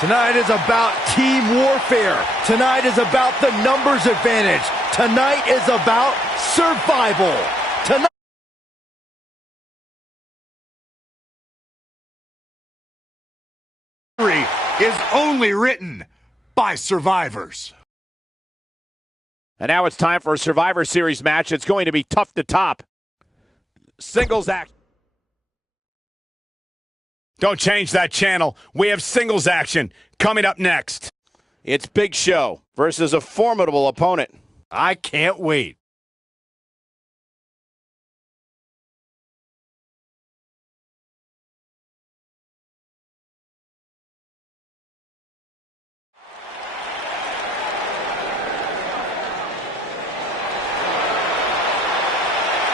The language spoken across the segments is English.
Tonight is about team warfare. Tonight is about the numbers advantage. Tonight is about survival. Tonight is only written by survivors. And now it's time for a Survivor Series match. It's going to be tough to top. Singles action. Don't change that channel. We have singles action coming up next. It's Big Show versus a formidable opponent. I can't wait.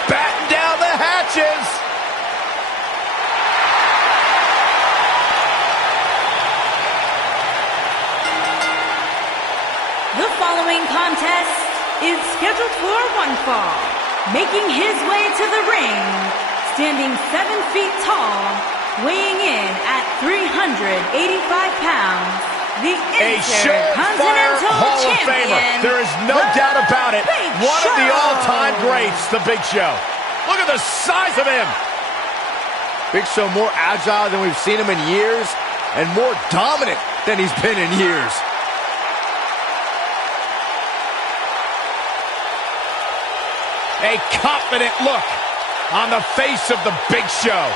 Batten down the hatches. The following contest is scheduled for one fall. Making his way to the ring, standing 7 feet tall, weighing in at 385 pounds, the Intercontinental Hall of Champion. Famer. There is no doubt about it. One of the all-time greats, the Big Show. Look at the size of him. Big Show more agile than we've seen him in years, and more dominant than he's been in years. A confident look on the face of the Big Show.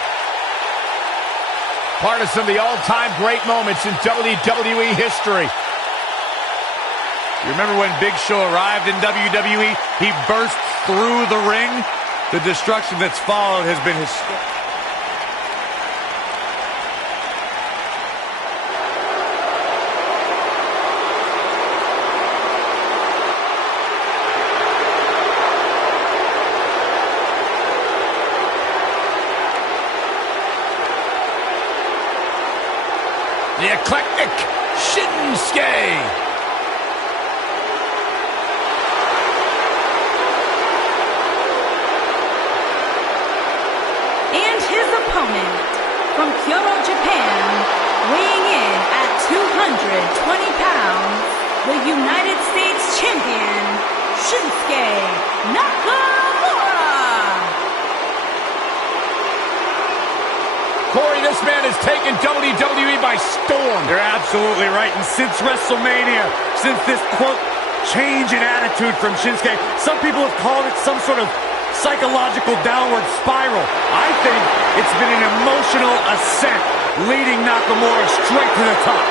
Part of some of the all-time great moments in WWE history. You remember when Big Show arrived in WWE? He burst through the ring. The destruction that's followed has been historic. The eclectic Shinsuke. And his opponent, from Kyoto, Japan, weighing in at 220 pounds, the United States Champion, Shinsuke Nakamura. Corey, this man has taken WWE by storm. You're absolutely right. And since WrestleMania, since this, quote, change in attitude from Shinsuke, some people have called it some sort of psychological downward spiral. I think it's been an emotional ascent, leading Nakamura straight to the top.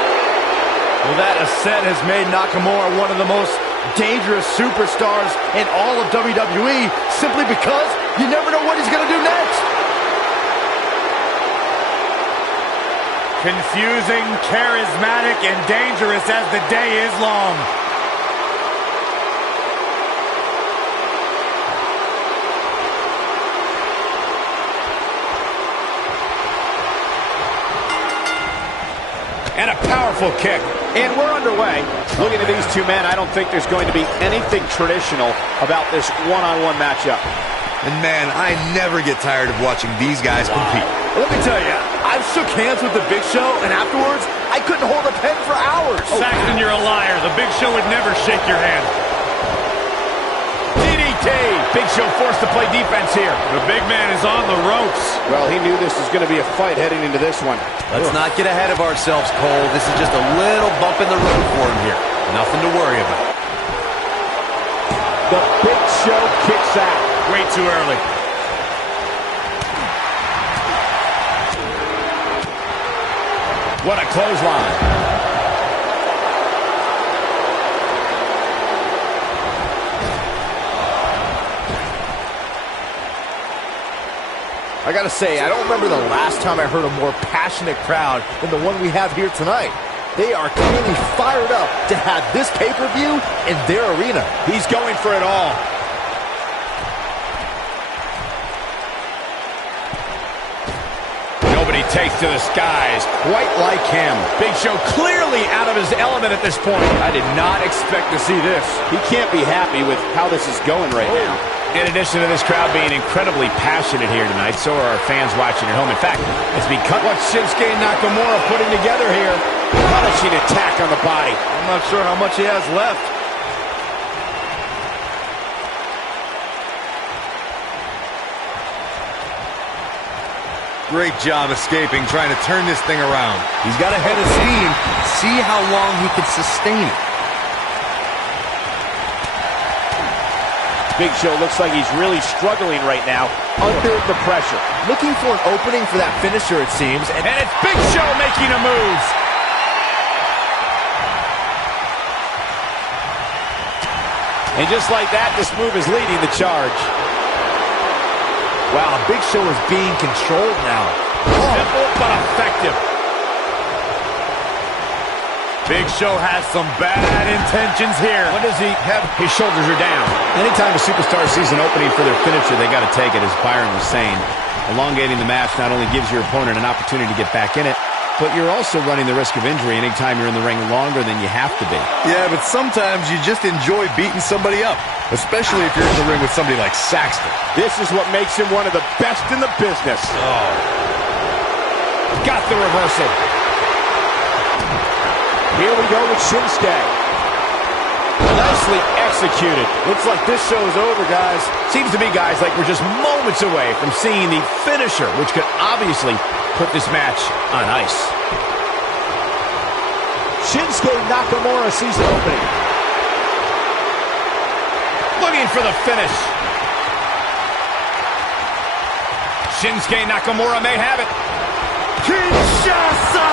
Well, that ascent has made Nakamura one of the most dangerous superstars in all of WWE, simply because you never know what he's going to do next. Confusing, charismatic, and dangerous as the day is long. And a powerful kick. And we're underway. Looking at these two men, I don't think there's going to be anything traditional about this one-on-one matchup. And man, I never get tired of watching these guys compete. Let me tell you, I've shook hands with the Big Show, and afterwards, I couldn't hold a pen for hours. Saxton, you're a liar. The Big Show would never shake your hand. DDT. Big Show forced to play defense here. The big man is on the ropes. Well, he knew this was going to be a fight heading into this one. Let's not get ahead of ourselves, Cole. This is just a little bump in the road for him here. Nothing to worry about. The Big Show kicks out. Way too early. What a clothesline. I gotta say, I don't remember the last time I heard a more passionate crowd than the one we have here tonight. They are clearly fired up to have this pay-per-view in their arena. He's going for it all. Nobody takes to the skies quite like him. Big Show clearly out of his element at this point. I did not expect to see this. He can't be happy with how this is going right now. In addition to this crowd being incredibly passionate here tonight, so are our fans watching at home. In fact, it's become what Shinsuke Nakamura putting together here. What a astonishing attack on the body. I'm not sure how much he has left. Great job escaping, trying to turn this thing around. He's got a head of steam. See how long he can sustain it. Big Show looks like he's really struggling right now under the pressure. Looking for an opening for that finisher, it seems. And it's Big Show making a move. And just like that, this move is leading the charge. Wow, Big Show is being controlled now. Simple but effective. Big Show has some bad intentions here. What does he have? His shoulders are down. Anytime a superstar sees an opening for their finisher, they got to take it, as Byron was saying. Elongating the match not only gives your opponent an opportunity to get back in it, but you're also running the risk of injury anytime you're in the ring longer than you have to be. Yeah, but sometimes you just enjoy beating somebody up, especially if you're in the ring with somebody like Saxton. This is what makes him one of the best in the business. Oh. Got the reversal. Here we go with Shinsuke. Nicely executed. Looks like this show is over, guys. Seems to me, guys, like we're just moments away from seeing the finisher, which could obviously put this match on ice. Shinsuke Nakamura sees the opening. Looking for the finish. Shinsuke Nakamura may have it. Kinshasa!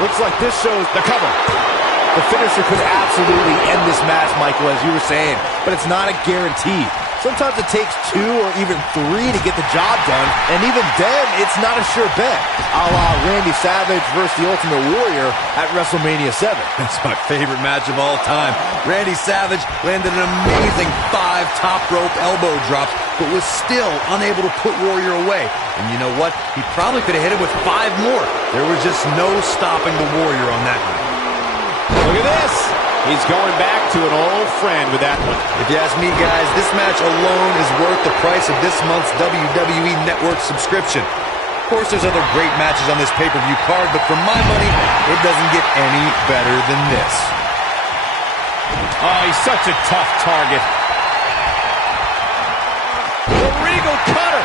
Looks like this shows the cover. The finisher could absolutely end this match, Michael, as you were saying, but it's not a guarantee. Sometimes it takes 2 or even 3 to get the job done, and even then, it's not a sure bet. A la Randy Savage versus the Ultimate Warrior at WrestleMania 7. That's my favorite match of all time. Randy Savage landed an amazing 5 top rope elbow drops, but was still unable to put Warrior away. And you know what? He probably could have hit him with 5 more. There was just no stopping the Warrior on that one. Look at this. He's going back to an old friend with that one. If you ask me, guys, this match alone is worth the price of this month's WWE Network subscription. Of course, there's other great matches on this pay-per-view card, but for my money, it doesn't get any better than this. Oh, he's such a tough target. The Regal cutter.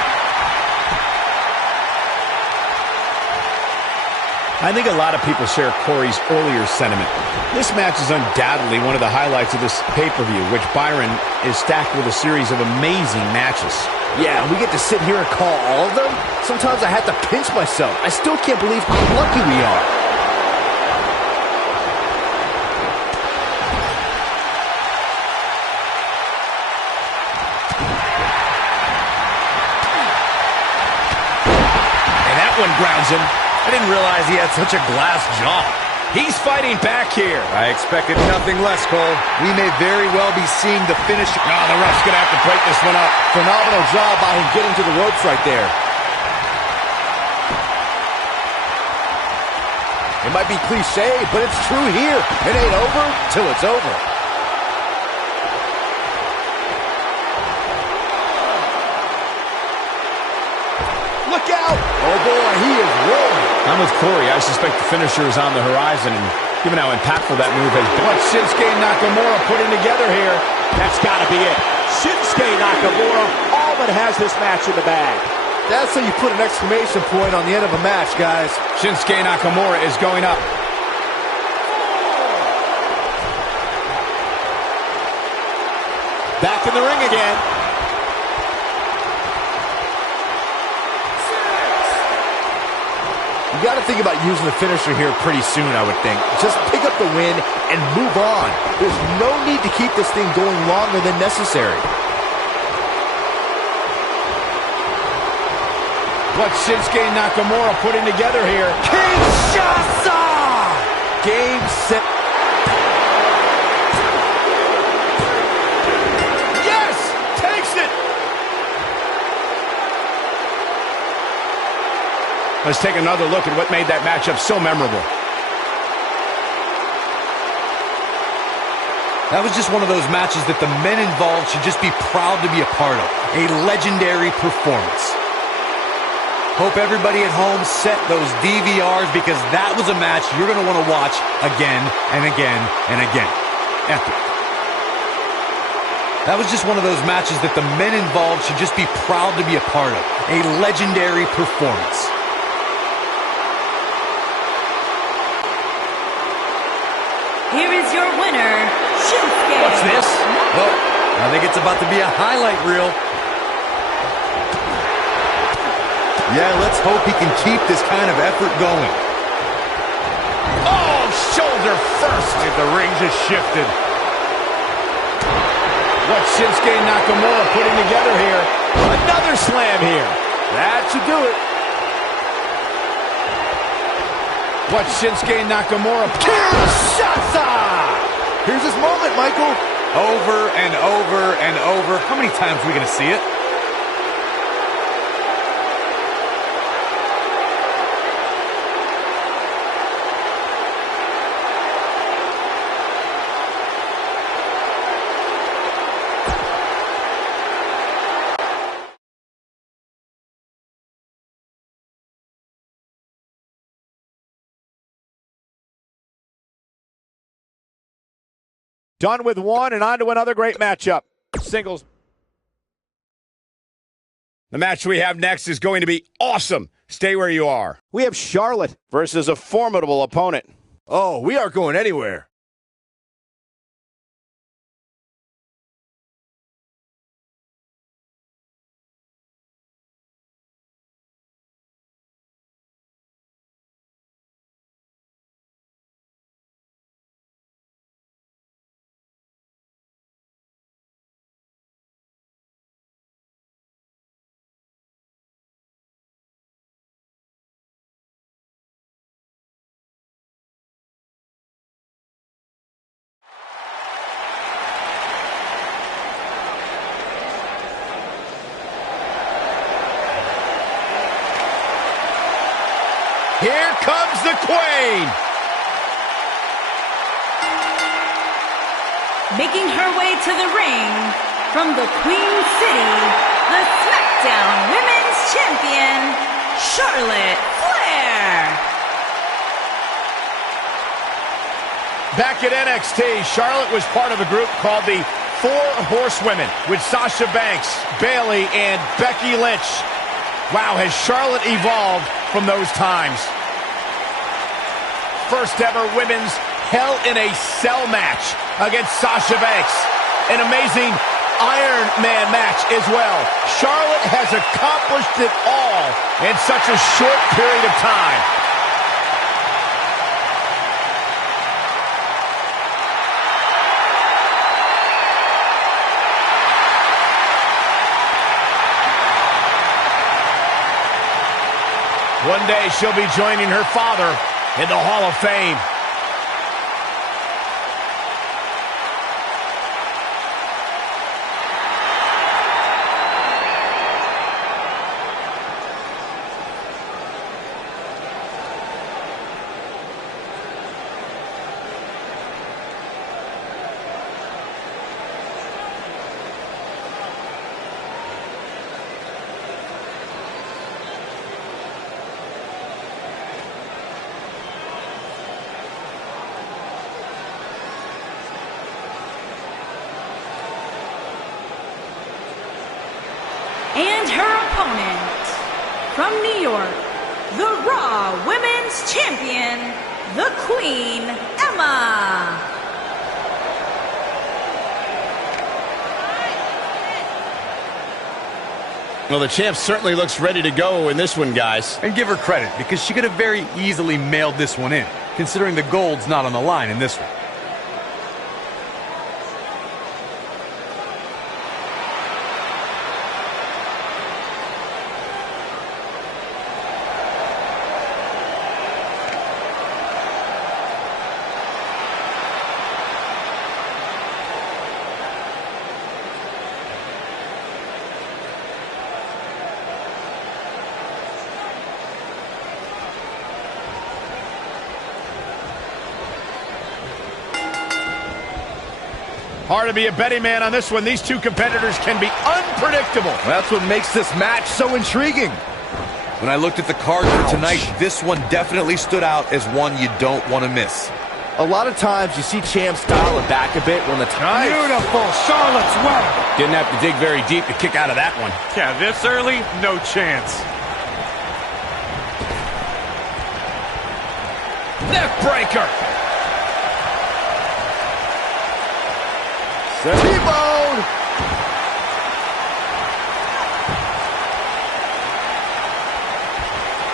I think a lot of people share Corey's earlier sentiment. This match is undoubtedly one of the highlights of this pay-per-view, which Byron is stacked with a series of amazing matches. Yeah, we get to sit here and call all of them? Sometimes I have to pinch myself. I still can't believe how lucky we are. And that one grounds him. I didn't realize he had such a glass jaw. He's fighting back here. I expected nothing less, Cole. We may very well be seeing the finish. Oh, the ref's going to have to break this one up. Phenomenal job by him getting to the ropes right there. It might be cliche, but it's true here. It ain't over till it's over. Look out! Oh boy, he is rolling. I'm with Corey. I suspect the finisher is on the horizon, and given how impactful that move has been. What Shinsuke Nakamura putting together here? That's got to be it. Shinsuke Nakamura all but has this match in the bag. That's how you put an exclamation point on the end of a match, guys. Shinsuke Nakamura is going up. Back in the ring again. You got to think about using the finisher here pretty soon, I would think. Just pick up the win and move on. There's no need to keep this thing going longer than necessary. What Shinsuke Nakamura putting together here? Kinshasa! Game, set. Yes! Takes it! Let's take another look at what made that matchup so memorable. That was just one of those matches that the men involved should just be proud to be a part of. A legendary performance. Hope everybody at home set those DVRs because that was a match you're going to want to watch again and again and again. Epic. That was just one of those matches that the men involved should just be proud to be a part of. A legendary performance. Here is your winner, Shinsuke. What's this? Well, I think it's about to be a highlight reel. Yeah, let's hope he can keep this kind of effort going. Oh, shoulder first. The ring just shifted. What's Shinsuke Nakamura putting together here? Another slam here. That should do it. What's Shinsuke Nakamura? Kinshasa! Here's his moment, Michael. Over and over and over. How many times are we going to see it? Done with one and on to another great matchup. Singles. The match we have next is going to be awesome. Stay where you are. We have Charlotte versus a formidable opponent. Oh, we aren't going anywhere. Here comes the Queen. Making her way to the ring from the Queen City, the SmackDown Women's Champion, Charlotte Flair. Back at NXT, Charlotte was part of a group called the Four Horsewomen with Sasha Banks, Bayley, and Becky Lynch. Wow, has Charlotte evolved from those times. First ever women's Hell in a Cell match against Sasha Banks. An amazing Iron Man match as well. Charlotte has accomplished it all in such a short period of time. One day she'll be joining her father in the Hall of Fame. And her opponent, from New York, the Raw Women's Champion, the Queen, Emma. Well, the champ certainly looks ready to go in this one, guys. And give her credit, because she could have very easily mailed this one in, considering the gold's not on the line in this one. Hard to be a betting man on this one. These two competitors can be unpredictable. That's what makes this match so intriguing. When I looked at the card for tonight, this one definitely stood out as one you don't want to miss. A lot of times you see champs dial it back a bit when the time... Beautiful Charlotte's Web. Didn't have to dig very deep to kick out of that one. Yeah, this early, no chance. Neck breaker. T-bone!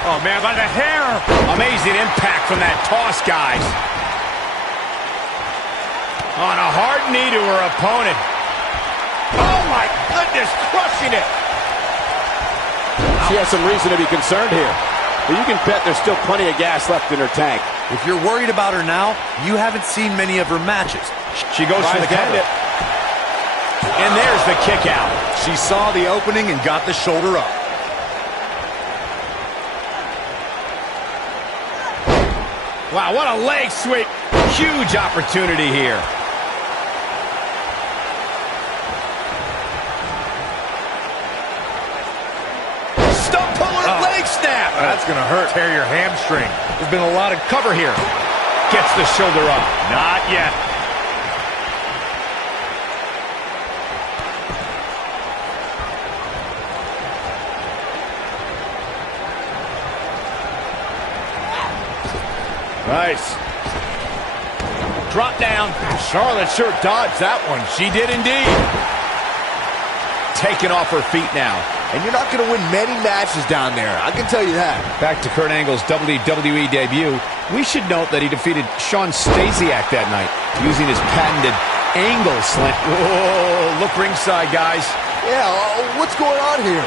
Oh, man, by the hair. Amazing impact from that toss, guys. On a hard knee to her opponent. Oh, my goodness, crushing it. She has some reason to be concerned here. But you can bet there's still plenty of gas left in her tank. If you're worried about her now, you haven't seen many of her matches. She goes for the cover. And there's the kick out. She saw the opening and got the shoulder up. Wow, what a leg sweep. Huge opportunity here. Stump puller, leg snap. That's going to hurt. Tear your hamstring. There's been a lot of cover here. Gets the shoulder up. Not yet. Nice. Drop down. Charlotte sure dodged that one. She did indeed. Taken off her feet now. And you're not going to win many matches down there, I can tell you that. Back to Kurt Angle's WWE debut. We should note that he defeated Sean Stasiak that night using his patented angle slant. Whoa, look ringside, guys. Yeah, what's going on here?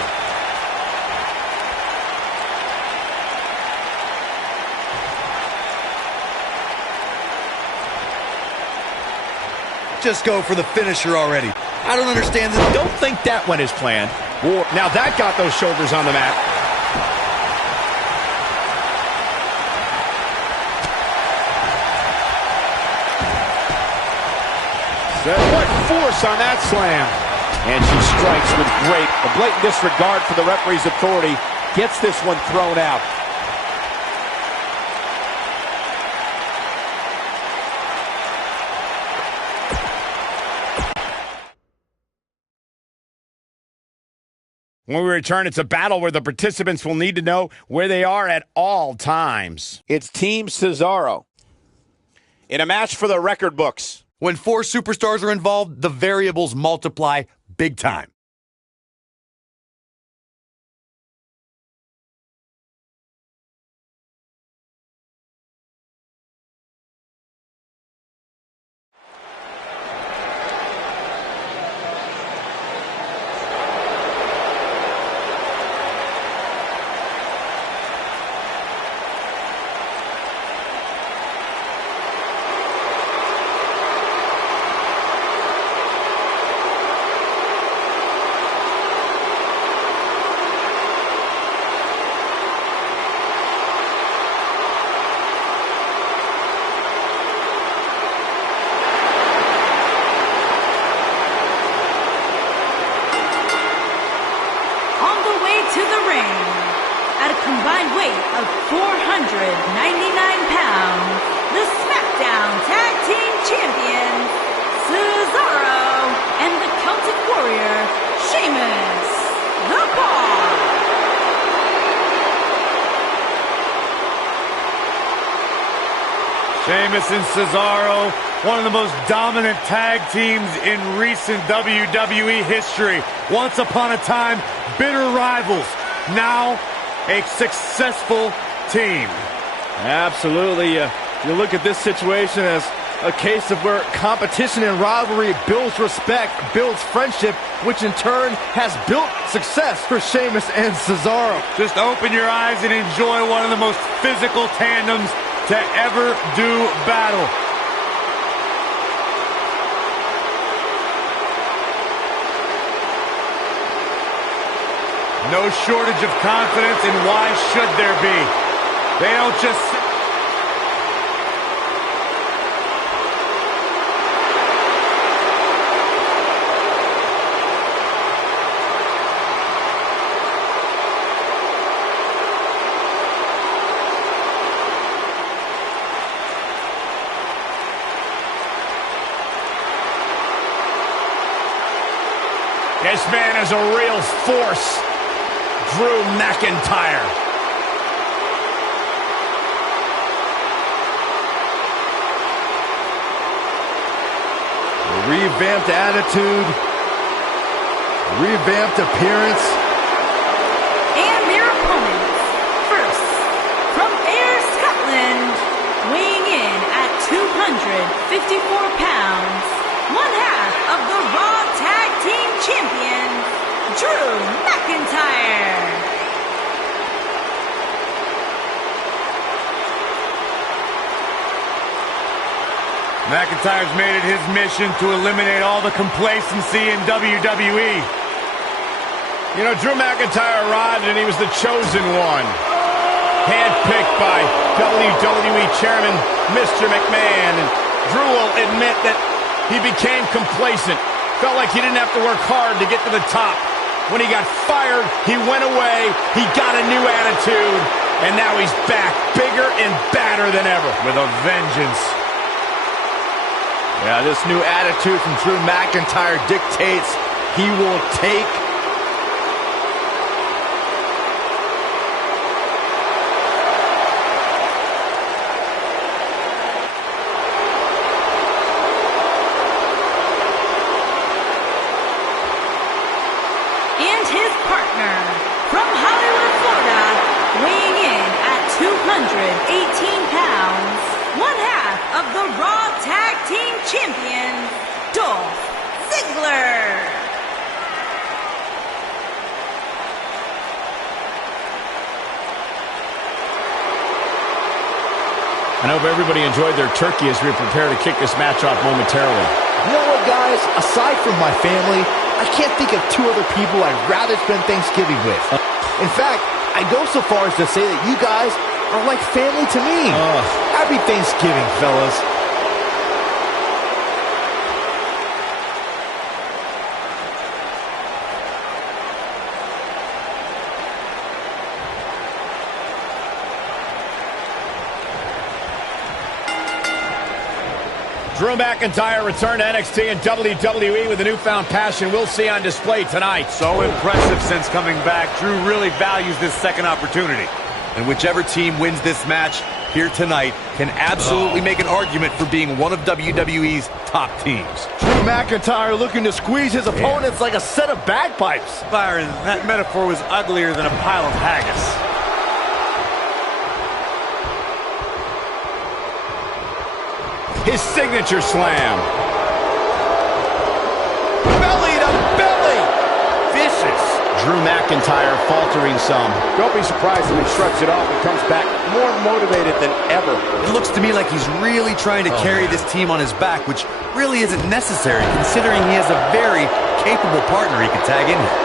Just go for the finisher already. I don't understand this. Don't think that went as planned. Now that got those shoulders on the mat. What force on that slam. And she strikes with a blatant disregard for the referee's authority. Gets this one thrown out. When we return, it's a battle where the participants will need to know where they are at all times. It's Team Cesaro in a match for the record books. When 4 superstars are involved, the variables multiply big time. To the ring, at a combined weight of 499 pounds, the SmackDown Tag Team Champions, Cesaro and the Celtic Warrior, Sheamus, the Bar. Sheamus and Cesaro, one of the most dominant tag teams in recent WWE history. Once upon a time, bitter rivals. Now, a successful team. Absolutely. You look at this situation as a case of where competition and rivalry builds respect, builds friendship, which in turn has built success for Sheamus and Cesaro. Just open your eyes and enjoy one of the most physical tandems to ever do battle. No shortage of confidence, and why should there be? They don't just... This man is a real force. Drew McIntyre. A revamped attitude. Revamped appearance. And their opponents. First, from Ayr, Scotland, weighing in at 254 pounds, one half of the Raw Tag Team Champions, Drew McIntyre. McIntyre's made it his mission to eliminate all the complacency in WWE. You know, Drew McIntyre arrived and he was the chosen one. Handpicked by WWE Chairman Mr. McMahon. And Drew will admit that he became complacent. Felt like he didn't have to work hard to get to the top. When he got fired, he went away. He got a new attitude. And now he's back, bigger and badder than ever. With a vengeance. Yeah, this new attitude from Drew McIntyre dictates he will take And his partner, from Hollywood, Florida, weighing in at 218 pounds, one half of the Raw Tag Team Champions, Dolph Ziggler. I hope everybody enjoyed their turkey as we prepare to kick this match off momentarily. You know what, guys? Aside from my family, I can't think of two other people I'd rather spend Thanksgiving with. In fact, I go so far as to say that you guys are like family to me. Happy Thanksgiving, fellas. Drew McIntyre returned to NXT and WWE with a newfound passion we'll see on display tonight. So impressive since coming back. Drew really values this second opportunity. And whichever team wins this match here tonight can absolutely make an argument for being one of WWE's top teams. Drew McIntyre looking to squeeze his opponents like a set of bagpipes. Byron, that metaphor was uglier than a pile of haggis. His signature slam. Belly to belly. Vicious. Drew McIntyre faltering some. Don't be surprised if he shrugs it off and comes back more motivated than ever. It looks to me like he's really trying to carry this team on his back, which really isn't necessary considering he has a very capable partner he can tag in here.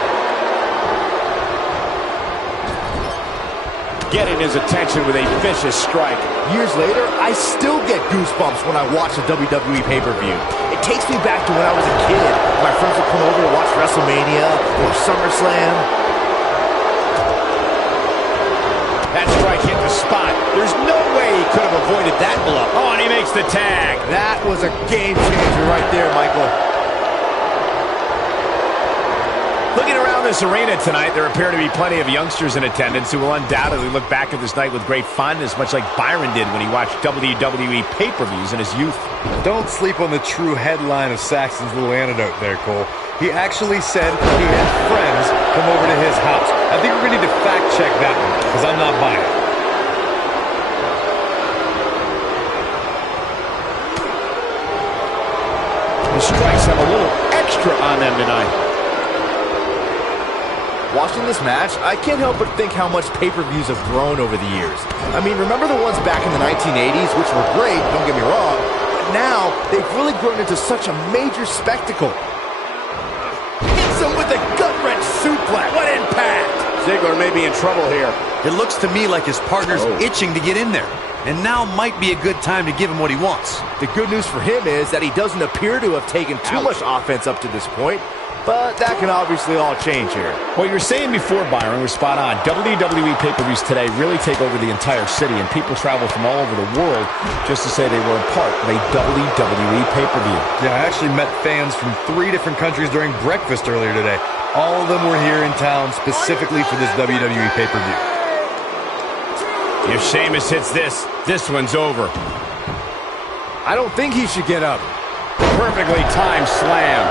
Getting his attention with a vicious strike. Years later, I still get goosebumps when I watch a WWE pay-per-view. It takes me back to when I was a kid. My friends would come over to watch WrestleMania or SummerSlam. That strike hit the spot. There's no way he could have avoided that blow. Oh, and he makes the tag. That was a game changer right there, Michael. Looking around this arena tonight, there appear to be plenty of youngsters in attendance who will undoubtedly look back at this night with great fondness, much like Byron did when he watched WWE pay-per-views in his youth. Don't sleep on the true headline of Saxton's little anecdote there, Cole. He actually said he had friends come over to his house. I think we're going to need to fact-check that one, because I'm not buying it. The strikes have a little extra on them tonight. Watching this match, I can't help but think how much pay-per-views have grown over the years. I mean, remember the ones back in the 1980s, which were great, don't get me wrong, but now they've really grown into such a major spectacle. Hits him with a gut-wrench suplex. What impact! Ziggler may be in trouble here. It looks to me like his partner's itching to get in there. And now might be a good time to give him what he wants. The good news for him is that he doesn't appear to have taken too much offense up to this point, but that can obviously all change here. What you were saying before, Byron, was spot on. WWE pay-per-views today really take over the entire city, and people travel from all over the world just to say they were a part of a WWE pay-per-view. Yeah, I actually met fans from 3 different countries during breakfast earlier today. All of them were here in town specifically for this WWE pay-per-view. If Sheamus hits this one's over. I don't think he should get up. Perfectly timed slam.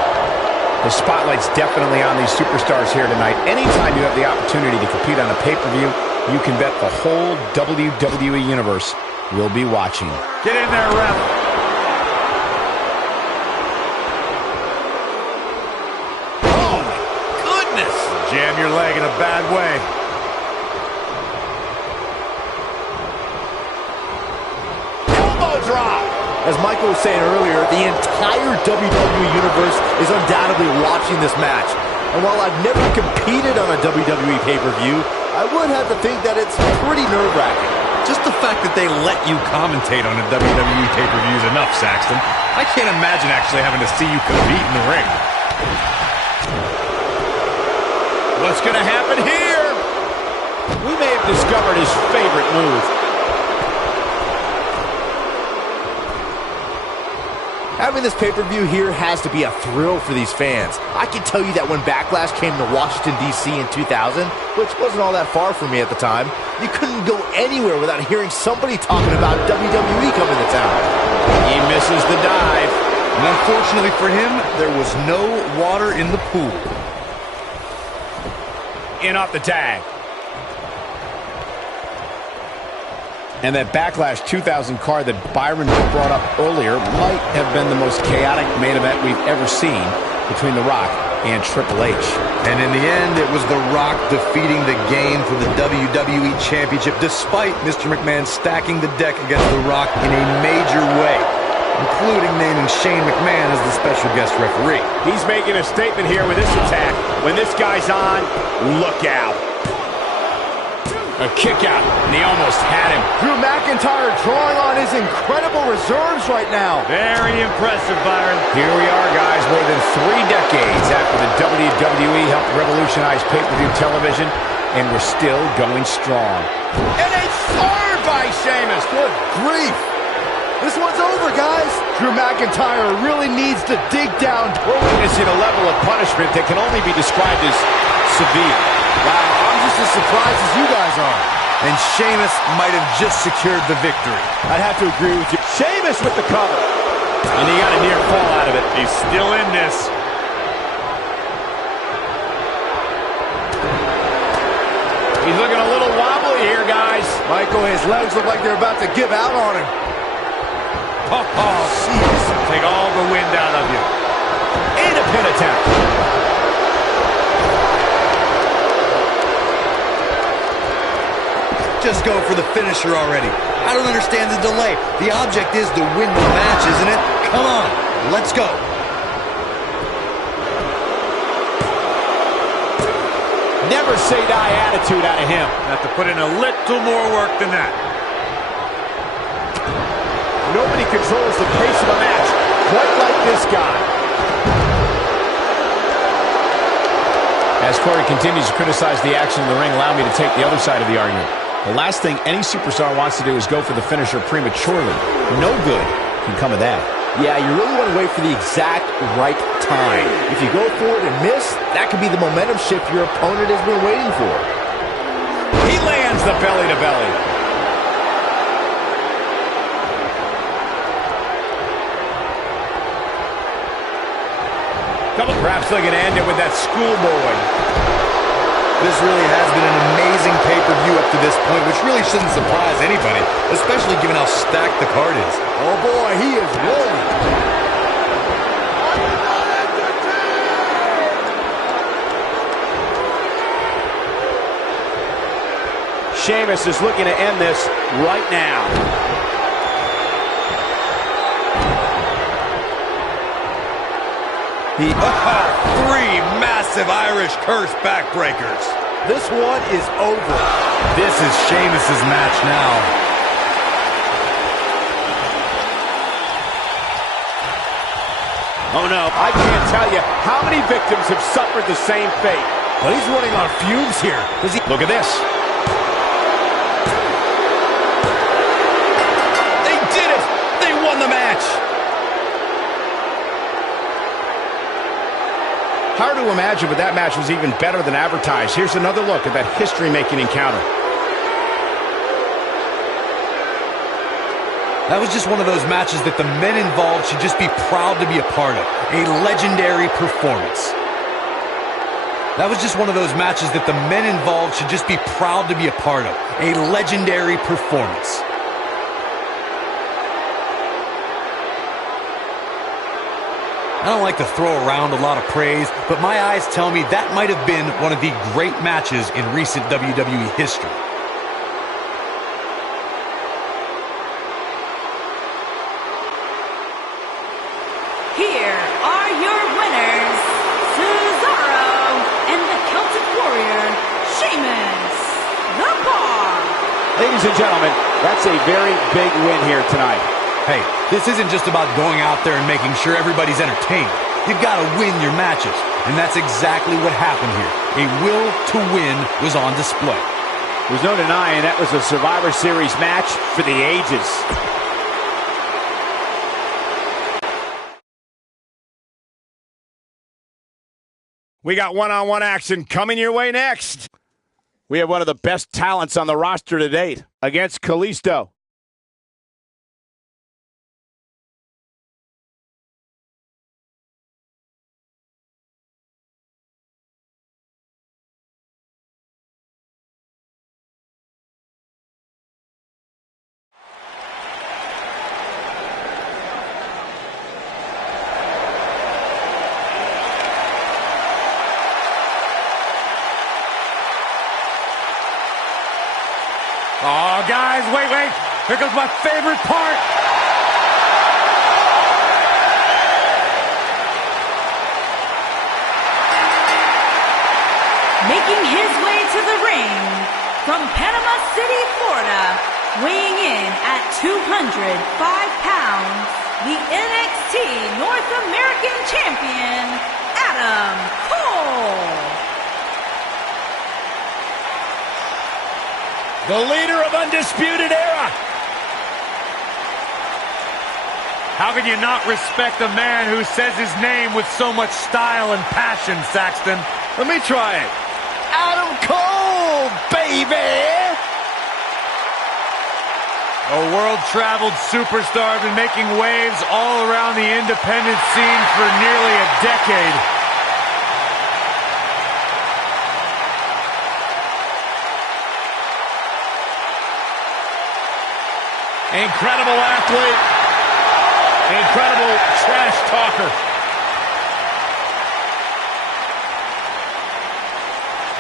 The spotlight's definitely on these superstars here tonight. Anytime you have the opportunity to compete on a pay-per-view, you can bet the whole WWE Universe will be watching. Get in there, ref. Oh, my goodness. Jam your leg in a bad way. Drop. As Michael was saying earlier, the entire WWE Universe is undoubtedly watching this match. And while I've never competed on a WWE pay-per-view, I would have to think that it's pretty nerve-wracking. Just the fact that they let you commentate on a WWE pay-per-view is enough, Saxton. I can't imagine actually having to see you compete in the ring. What's going to happen here? We may have discovered his favorite move. Having this pay-per-view here has to be a thrill for these fans. I can tell you that when Backlash came to Washington, D.C. in 2000, which wasn't all that far from me at the time, you couldn't go anywhere without hearing somebody talking about WWE coming to town. He misses the dive. And unfortunately for him, there was no water in the pool. In off the tag. And that Backlash 2000 card that Byron brought up earlier might have been the most chaotic main event we've ever seen between The Rock and Triple H. And in the end, it was The Rock defeating the game for the WWE Championship, despite Mr. McMahon stacking the deck against The Rock in a major way, including naming Shane McMahon as the special guest referee. He's making a statement here with this attack. When this guy's on, look out. A kick out, and he almost had him. Drew McIntyre drawing on his incredible reserves right now. Very impressive, Byron. Here we are, guys, more than 3 decades after the WWE helped revolutionize pay-per-view television, and we're still going strong. And a sword by Sheamus. Good grief. This one's over, guys. Drew McIntyre really needs to dig down. We're witnessing a level of punishment that can only be described as severe. Wow, I'm just as surprised as you guys are. And Sheamus might have just secured the victory. I'd have to agree with you. Sheamus with the cover. And he got a near fall out of it. He's still in this. He's looking a little wobbly here, guys. Michael, his legs look like they're about to give out on him. Oh, jeez. Take all the wind out of you. And a pin attempt. Just go for the finisher already. I don't understand the delay. The object is to win the match, isn't it? Come on, let's go. Never say die attitude out of him. Have to put in a little more work than that. Nobody controls the pace of a match quite like this guy. As Corey continues to criticize the action in the ring, allow me to take the other side of the argument. The last thing any superstar wants to do is go for the finisher prematurely. No good can come of that. Yeah, you really want to wait for the exact right time. If you go for it and miss, that could be the momentum shift your opponent has been waiting for. He lands the belly to belly. Perhaps looking to end it with that schoolboy. This really has been an amazing pay-per-view up to this point, which really shouldn't surprise anybody, especially given how stacked the card is. Oh boy, he is rolling. Sheamus is looking to end this right now. He 3 massive Irish curse backbreakers. This one is over. This is Sheamus's match now. Oh no, I can't tell you how many victims have suffered the same fate. But he's running on fumes here. Does he? Look at this. They did it! They won the match! Hard to imagine, but that match was even better than advertised. Here's another look at that history-making encounter. That was just one of those matches that the men involved should just be proud to be a part of. A legendary performance. That was just one of those matches that the men involved should just be proud to be a part of. A legendary performance. I don't like to throw around a lot of praise, but my eyes tell me that might have been one of the great matches in recent WWE history. Here are your winners, Cesaro and the Celtic Warrior, Sheamus, the Bar. Ladies and gentlemen, that's a very big win here tonight. Hey, this isn't just about going out there and making sure everybody's entertained. You've got to win your matches, and that's exactly what happened here. A will to win was on display. There's no denying that was a Survivor Series match for the ages. We got one-on-one action coming your way next. We have one of the best talents on the roster to date against Kalisto. Oh, guys, wait. Here comes my favorite part. Making his way to the ring from Panama City, Florida, weighing in at 205 pounds, the NXT North American Champion, Adam Cole. The leader of Undisputed Era. How can you not respect a man who says his name with so much style and passion, Saxton? Let me try it. Adam Cole, baby! A world-traveled superstar, been making waves all around the independent scene for nearly a decade. Incredible athlete. Incredible trash talker.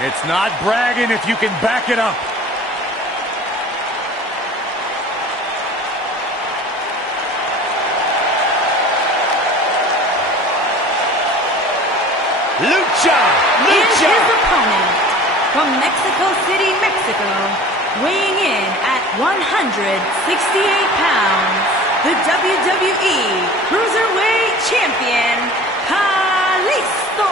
It's not bragging if you can back it up. Lucha! And his opponent from Mexico City, Mexico, weighing in at 168 pounds, the WWE Cruiserweight Champion, Kalisto.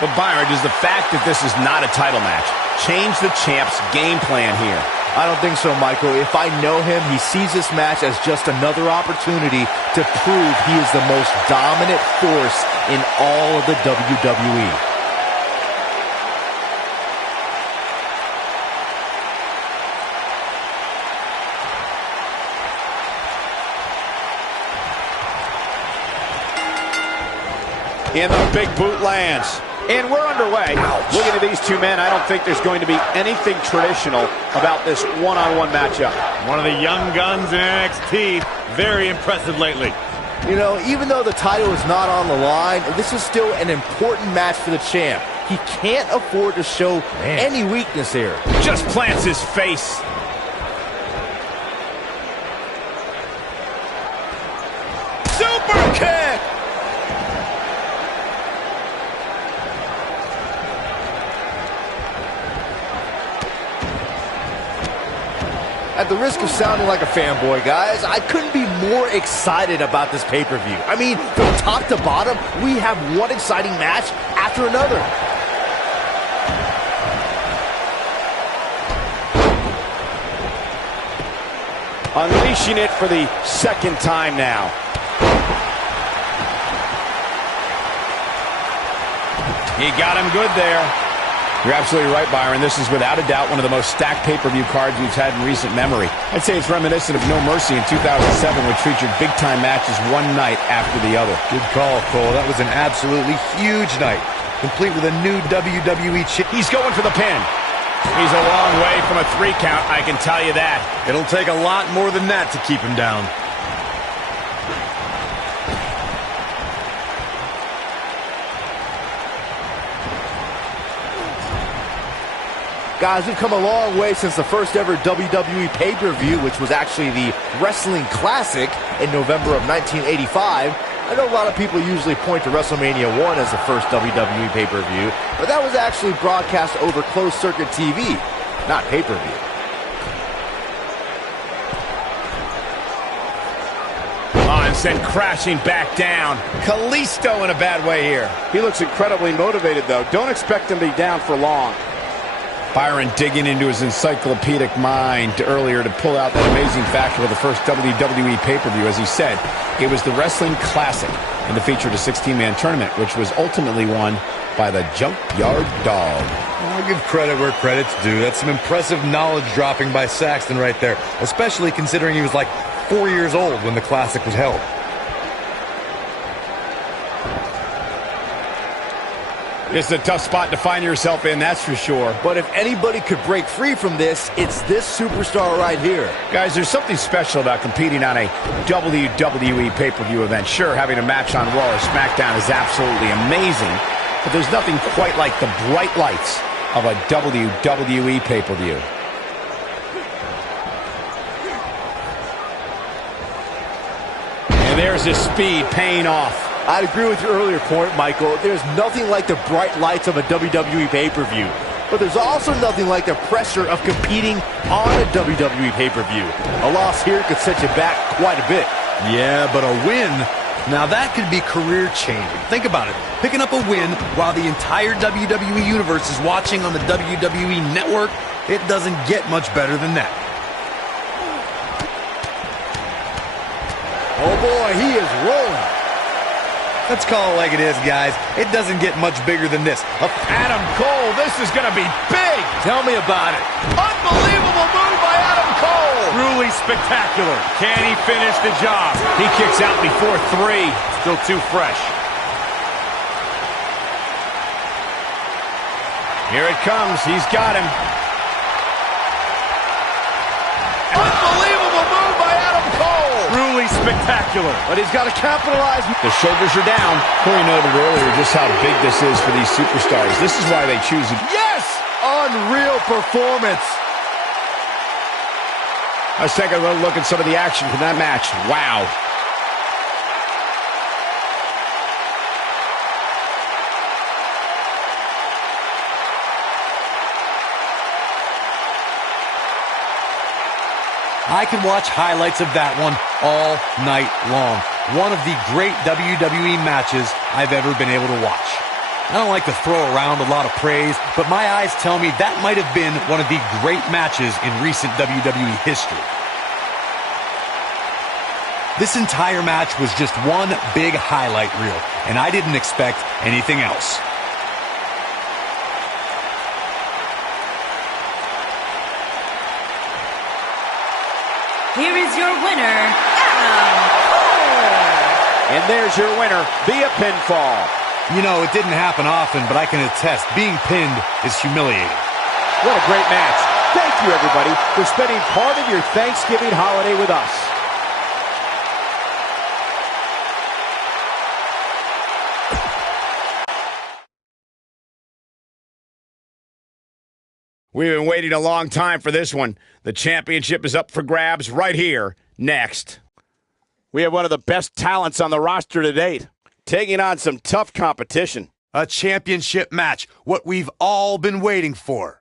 But Byron, does the fact that this is not a title match change the champ's game plan here? I don't think so, Michael. If I know him, he sees this match as just another opportunity to prove he is the most dominant force in all of the WWE. And the big boot lands. And we're underway. Looking at these two men, I don't think there's going to be anything traditional about this one-on-one matchup. One of the young guns in NXT. Very impressive lately. You know, even though the title is not on the line, this is still an important match for the champ. He can't afford to show any weakness here. Just plants his face. Super kick! At the risk of sounding like a fanboy, guys, I couldn't be more excited about this pay-per-view. I mean, from top to bottom, we have one exciting match after another. Unleashing it for the second time now. He got him good there. You're absolutely right, Byron. This is without a doubt one of the most stacked pay-per-view cards we've had in recent memory. I'd say it's reminiscent of No Mercy in 2007, which featured big-time matches one night after the other. Good call, Cole. That was an absolutely huge night, complete with a new WWE champion. He's going for the pin. He's a long way from a 3 count, I can tell you that. It'll take a lot more than that to keep him down. Guys, we've come a long way since the first ever WWE pay-per-view, which was actually the Wrestling Classic in November of 1985. I know a lot of people usually point to WrestleMania 1 as the first WWE pay-per-view, but that was actually broadcast over closed-circuit TV, not pay-per-view. And sent crashing back down. Kalisto in a bad way here. He looks incredibly motivated, though. Don't expect him to be down for long. Byron digging into his encyclopedic mind earlier to pull out that amazing fact of the first WWE pay-per-view. As he said, it was the Wrestling Classic, and it featured a 16-man tournament, which was ultimately won by the Junkyard Dog. I'll give credit where credit's due. That's some impressive knowledge dropping by Saxton right there, especially considering he was like 4 years old when the Classic was held. It's a tough spot to find yourself in, that's for sure. But if anybody could break free from this, it's this superstar right here. Guys, there's something special about competing on a WWE pay-per-view event. Sure, having a match on Raw or SmackDown is absolutely amazing, but there's nothing quite like the bright lights of a WWE pay-per-view. And there's his speed paying off. I'd agree with your earlier point, Michael. There's nothing like the bright lights of a WWE pay-per-view. But there's also nothing like the pressure of competing on a WWE pay-per-view. A loss here could set you back quite a bit. Yeah, but a win, now that could be career-changing. Think about it. Picking up a win while the entire WWE Universe is watching on the WWE Network, it doesn't get much better than that. Oh boy, he is rolling. Let's call it like it is, guys. It doesn't get much bigger than this. Adam Cole, this is going to be big. Tell me about it. Unbelievable move by Adam Cole. Truly spectacular. Can he finish the job? He kicks out before 3. Still too fresh. Here it comes. He's got him. Unbelievable move by Adam Cole. Truly spectacular. But he's got to capitalize. The shoulders are down. Corey noted earlier just how big this is for these superstars. This is why they choose it. Yes! Unreal performance. Let's take a little look at some of the action from that match. Wow. I can watch highlights of that one all night long. One of the great WWE matches I've ever been able to watch. I don't like to throw around a lot of praise, but my eyes tell me that might have been one of the great matches in recent WWE history. This entire match was just one big highlight reel, and I didn't expect anything else. Here is your winner, Adam Cole. And there's your winner via pinfall. You know, it didn't happen often, but I can attest, being pinned is humiliating. What a great match. Thank you, everybody, for spending part of your Thanksgiving holiday with us. We've been waiting a long time for this one. The championship is up for grabs right here, next. We have one of the best talents on the roster to date, taking on some tough competition. A championship match, what we've all been waiting for.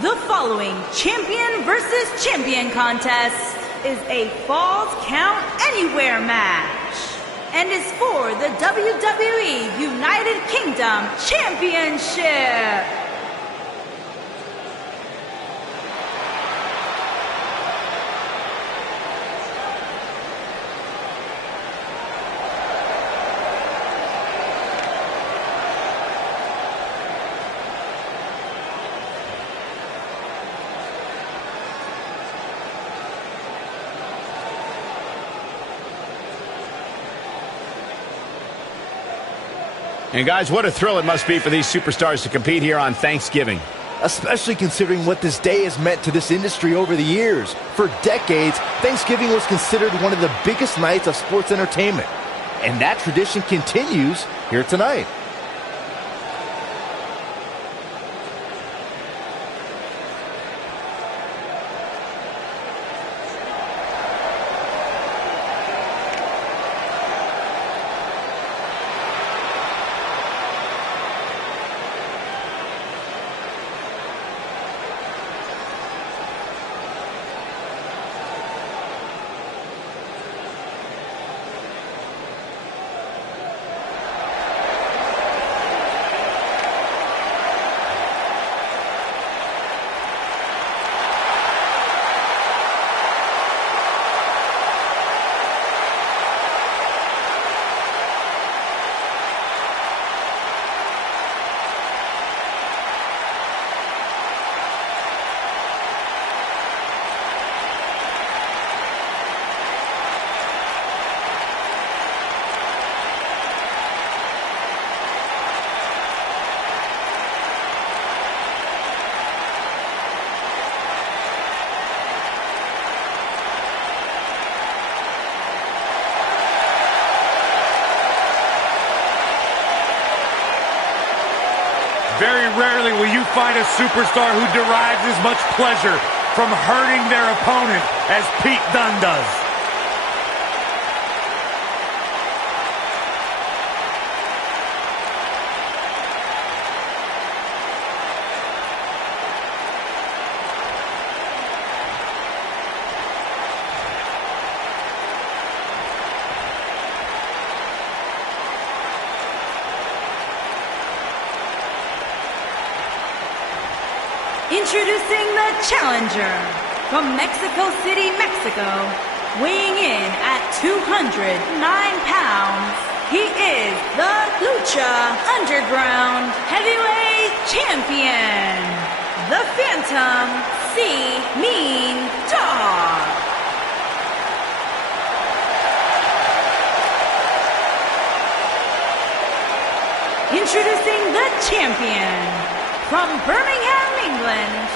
The following champion versus champion contest is a Falls Count Anywhere match and is for the WWE United Kingdom Championship. And guys, what a thrill it must be for these superstars to compete here on Thanksgiving. Especially considering what this day has meant to this industry over the years. For decades, Thanksgiving was considered one of the biggest nights of sports entertainment. And that tradition continues here tonight. Very rarely will you find a superstar who derives as much pleasure from hurting their opponent as Pete Dunne does. Introducing the challenger from Mexico City, Mexico, weighing in at 209 pounds. He is the Lucha Underground Heavyweight Champion, the Phantom Mean Dog. Introducing the champion from Birmingham, England,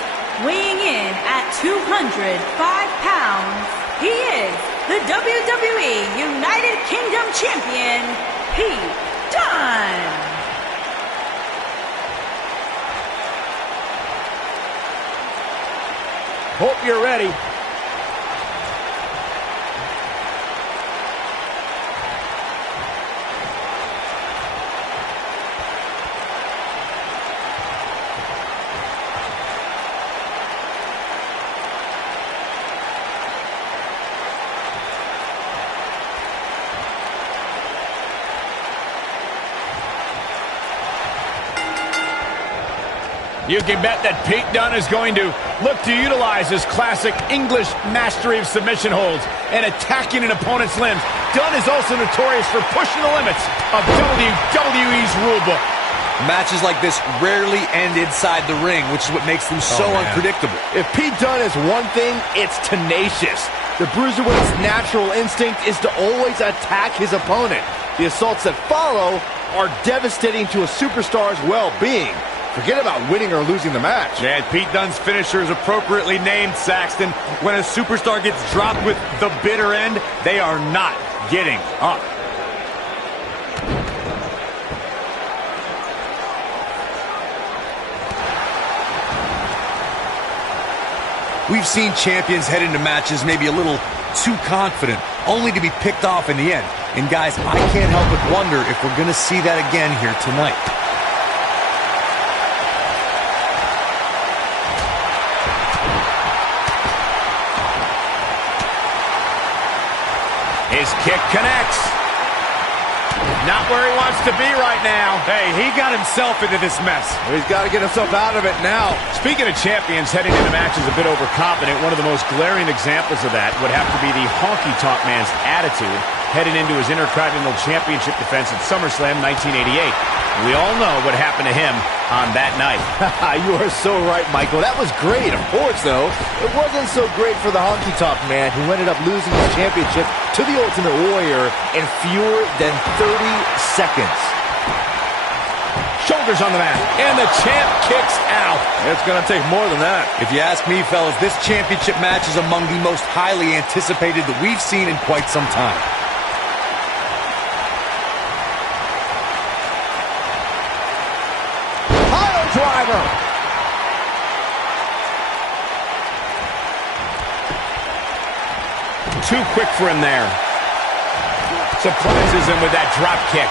weighing in at 205 pounds, he is the WWE United Kingdom Champion, Pete Dunne. Hope you're ready. You can bet that Pete Dunne is going to look to utilize his classic English mastery of submission holds and attacking an opponent's limbs. Dunne is also notorious for pushing the limits of WWE's rulebook. Matches like this rarely end inside the ring, which is what makes them so unpredictable. If Pete Dunne is one thing, it's tenacious. The Bruiserweight's natural instinct is to always attack his opponent. The assaults that follow are devastating to a superstar's well-being. Forget about winning or losing the match. And Pete Dunne's finisher is appropriately named, Saxton. When a superstar gets dropped with the bitter end, they are not getting up. We've seen champions head into matches maybe a little too confident, only to be picked off in the end. And guys, I can't help but wonder if we're going to see that again here tonight. His kick connects. Not where he wants to be right now. Hey, he got himself into this mess. He's got to get himself out of it now. Speaking of champions heading into matches a bit overconfident, one of the most glaring examples of that would have to be the honky-tonk man's attitude heading into his Intercontinental Championship defense at SummerSlam 1988. We all know what happened to him on that night. You are so right, Michael. That was great, of course, though. It wasn't so great for the honky-tonk man, who ended up losing his championship to the Ultimate Warrior in fewer than 30 seconds. Shoulders on the mat, and the champ kicks out. It's going to take more than that. If you ask me, fellas, this championship match is among the most highly anticipated that we've seen in quite some time. Driver. Too quick for him there. Surprises him with that drop kick.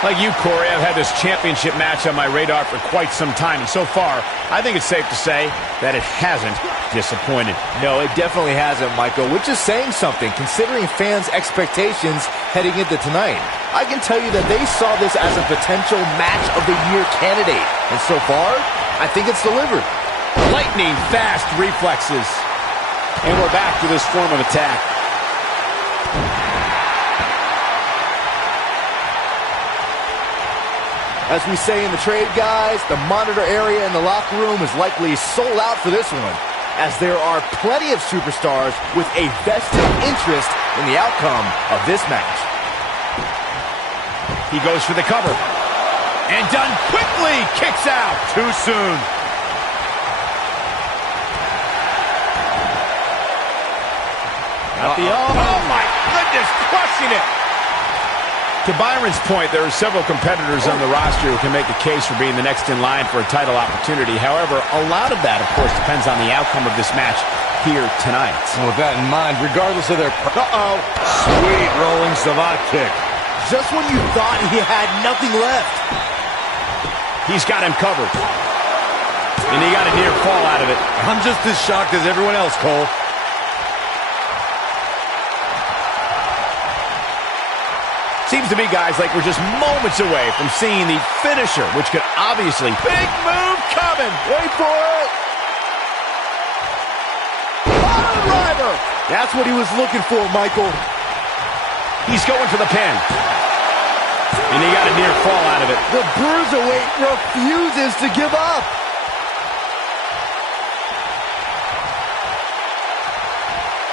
Like you, Corey, I've had this championship match on my radar for quite some time, and so far, I think it's safe to say that it hasn't disappointed. No, it definitely hasn't, Michael, which is saying something, considering fans' expectations heading into tonight. I can tell you that they saw this as a potential match of the year candidate, and so far, I think it's delivered. Lightning fast reflexes. And we're back to this form of attack. As we say in the trade, guys, the monitor area in the locker room is likely sold out for this one, as there are plenty of superstars with a vested interest in the outcome of this match. He goes for the cover. And done quickly, kicks out. Too soon. Oh my goodness, crushing it. To Byron's point, there are several competitors on the roster who can make the case for being the next in line for a title opportunity. However, a lot of that, of course, depends on the outcome of this match here tonight. And with that in mind, regardless of their... Sweet rolling savate kick. Just when you thought he had nothing left. He's got him covered. And he got a near fall out of it. I'm just as shocked as everyone else, Cole. Seems to me, guys, like we're just moments away from seeing the finisher, which could obviously... Big move coming! Wait for it! Bottom driver! That's what he was looking for, Michael. He's going for the pin. And he got a near fall out of it. The Bruiserweight refuses to give up.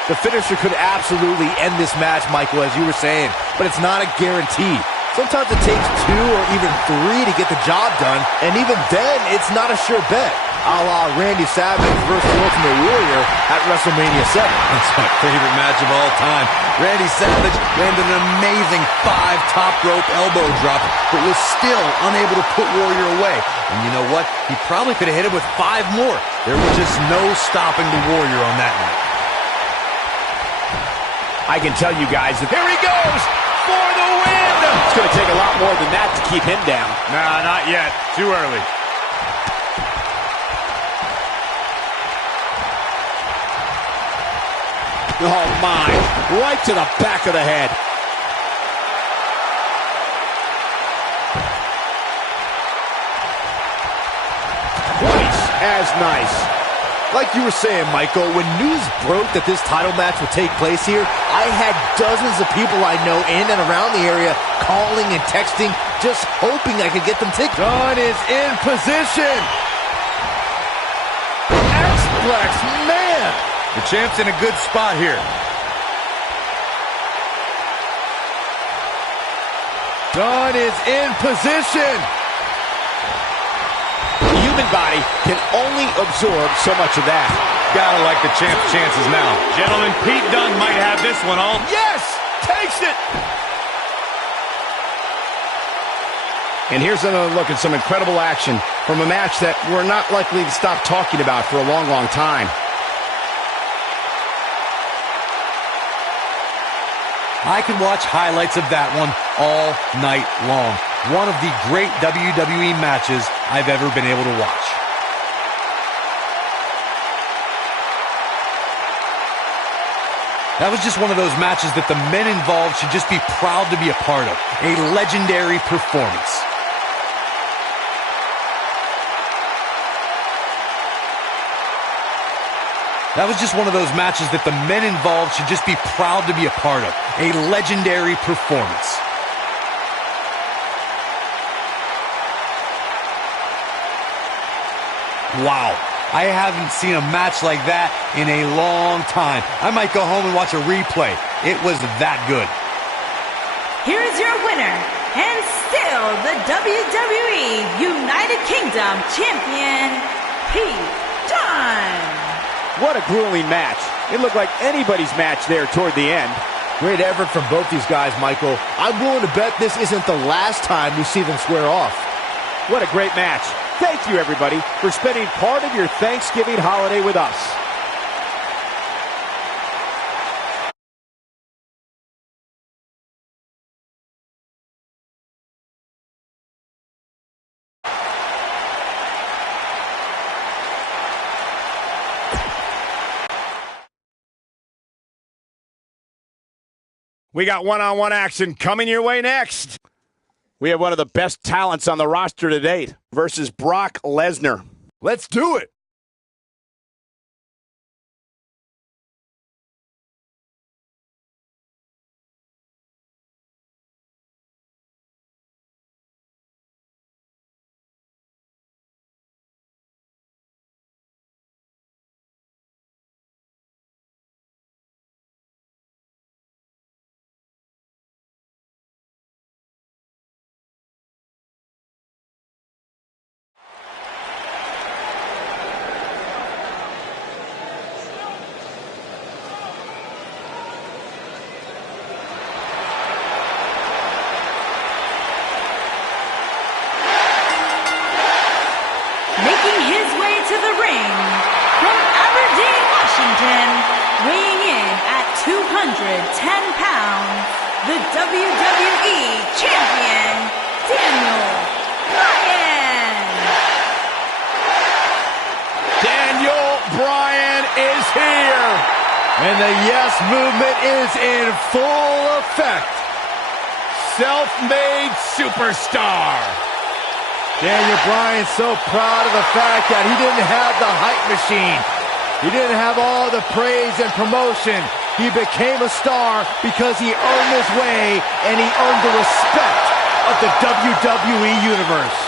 The finisher could absolutely end this match, Michael, as you were saying, but it's not a guarantee. Sometimes it takes 2 or even 3 to get the job done, and even then, it's not a sure bet. A la Randy Savage versus the Ultimate Warrior at WrestleMania 7. That's my favorite match of all time. Randy Savage landed an amazing 5 top rope elbow drop, but was still unable to put Warrior away. And you know what? He probably could have hit it with 5 more. There was just no stopping the Warrior on that night. I can tell you guys that here he goes for the win. It's going to take a lot more than that to keep him down. Nah, not yet. Too early. Oh, my. Right to the back of the head. Twice as nice. Like you were saying, Michael, when news broke that this title match would take place here, I had dozens of people I know in and around the area calling and texting, just hoping I could get them tickets. Dunn is in position. X-Flex, man! The champ's in a good spot here. Dunn is in position. The human body can only absorb so much of that. Gotta like the champ's chances now. Gentlemen, Pete Dunne might have this one all. Yes! Takes it! And here's another look at some incredible action from a match that we're not likely to stop talking about for a long, long time. I can watch highlights of that one all night long. One of the great WWE matches I've ever been able to watch. That was just one of those matches that the men involved should just be proud to be a part of. A legendary performance. That was just one of those matches that the men involved should just be proud to be a part of. A legendary performance. Wow. I haven't seen a match like that in a long time. I might go home and watch a replay. It was that good. Here is your winner, and still the WWE United Kingdom Champion, Pete Dunne. What a grueling match. It looked like anybody's match there toward the end. Great effort from both these guys, Michael. I'm willing to bet this isn't the last time we see them square off. What a great match. Thank you, everybody, for spending part of your Thanksgiving holiday with us. We got one-on-one action coming your way next. We have one of the best talents on the roster to date versus Brock Lesnar. Let's do it. To the ring, from Aberdeen, Washington, weighing in at 210 pounds, the WWE Champion, Daniel Bryan. Daniel Bryan is here. And the yes movement is in full effect. Self-made superstar. Daniel Bryan's so proud of the fact that he didn't have the hype machine. He didn't have all the praise and promotion. He became a star because he earned his way and he earned the respect of the WWE Universe.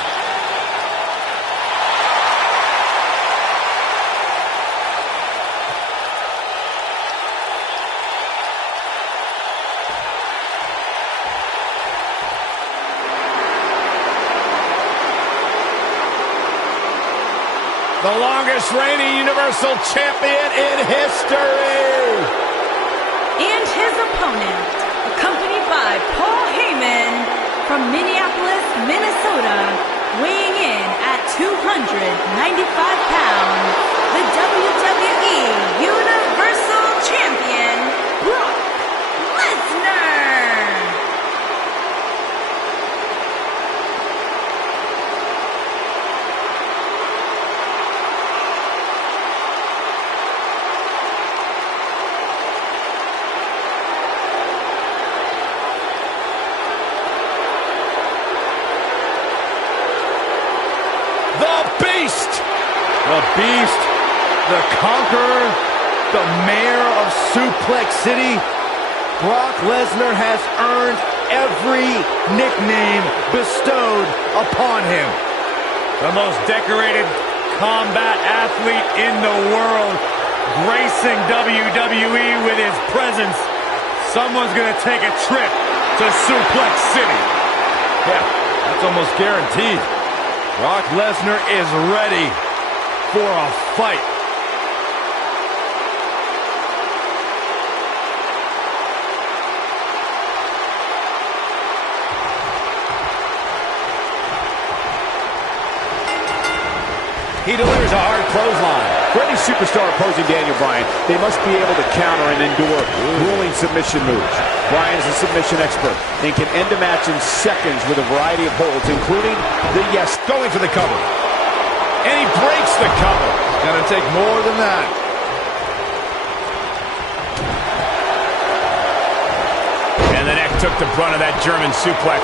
The longest reigning Universal Champion in history. And his opponent, accompanied by Paul Heyman from Minneapolis, Minnesota, weighing in at 295 pounds, the WWE Universal Champion, Brock Lesnar. The Beast, the Conqueror, the Mayor of Suplex City, Brock Lesnar has earned every nickname bestowed upon him. The most decorated combat athlete in the world, gracing WWE with his presence. Someone's going to take a trip to Suplex City. Yeah, that's almost guaranteed. Brock Lesnar is ready for a fight. He delivers a hard clothesline. For any superstar opposing Daniel Bryan, they must be able to counter and endure grueling submission moves. Bryan is a submission expert and can end a match in seconds with a variety of holds, including the yes, Going for the cover. And he breaks the cover. It's gonna take more than that. took the brunt of that German suplex.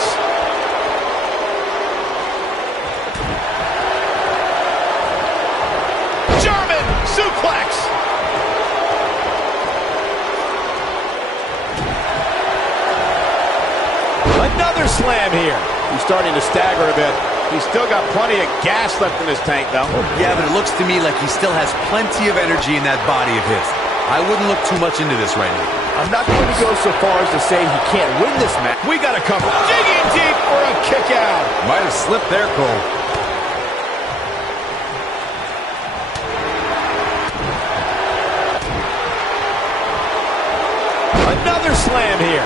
German suplex! Another slam here. He's starting to stagger a bit. He's still got plenty of gas left in his tank, though. Yeah, but it looks to me like he still has plenty of energy in that body of his. I wouldn't look too much into this right now. I'm not going to go so far as to say he can't win this match. We got to cover. Digging deep for a kick out. Might have slipped there, Cole. Another slam here.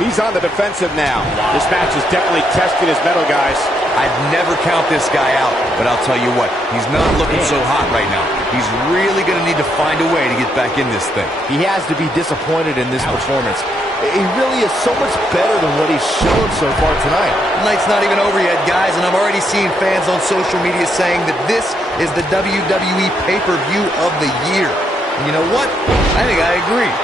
He's on the defensive now. This match has definitely tested his mettle, guys. I'd never count this guy out, but I'll tell you what, he's not looking so hot right now. He's really going to need to find a way to get back in this thing. He has to be disappointed in this performance. He really is so much better than what he's shown so far tonight. The night's not even over yet, guys, and I'm already seeing fans on social media saying that this is the WWE pay-per-view of the year. And you know what? I think I agree.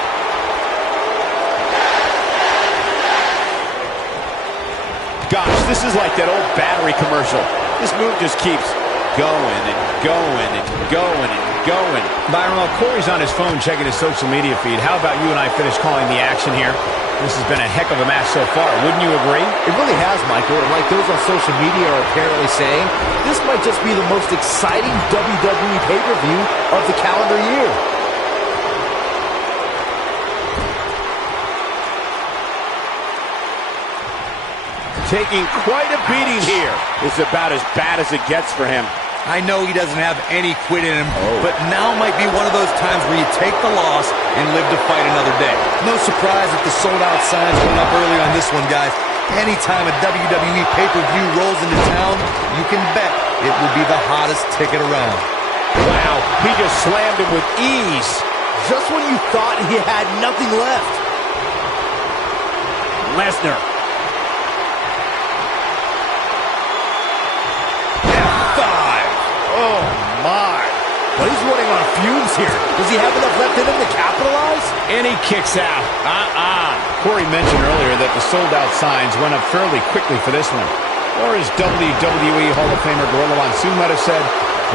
Gosh, this is like that old battery commercial. This move just keeps going and going and going and going. Byron, while Corey's on his phone checking his social media feed, how about you and I finish calling the action here? This has been a heck of a match so far. Wouldn't you agree? It really has, Michael. And like those on social media are apparently saying, this might just be the most exciting WWE pay-per-view of the calendar year. Taking quite a beating here. It's about as bad as it gets for him. I know he doesn't have any quit in him, but now might be one of those times where you take the loss and live to fight another day. No surprise if the sold-out signs went up early on this one, guys. Anytime a WWE pay-per-view rolls into town, you can bet it will be the hottest ticket around. Wow, he just slammed him with ease. Just when you thought he had nothing left. Lesnar. Oh, my. But he's running on fumes here. Does he have enough left in him to capitalize? And he kicks out. Corey mentioned earlier that the sold-out signs went up fairly quickly for this one. Or as WWE Hall of Famer Gorilla Monsoon might have said,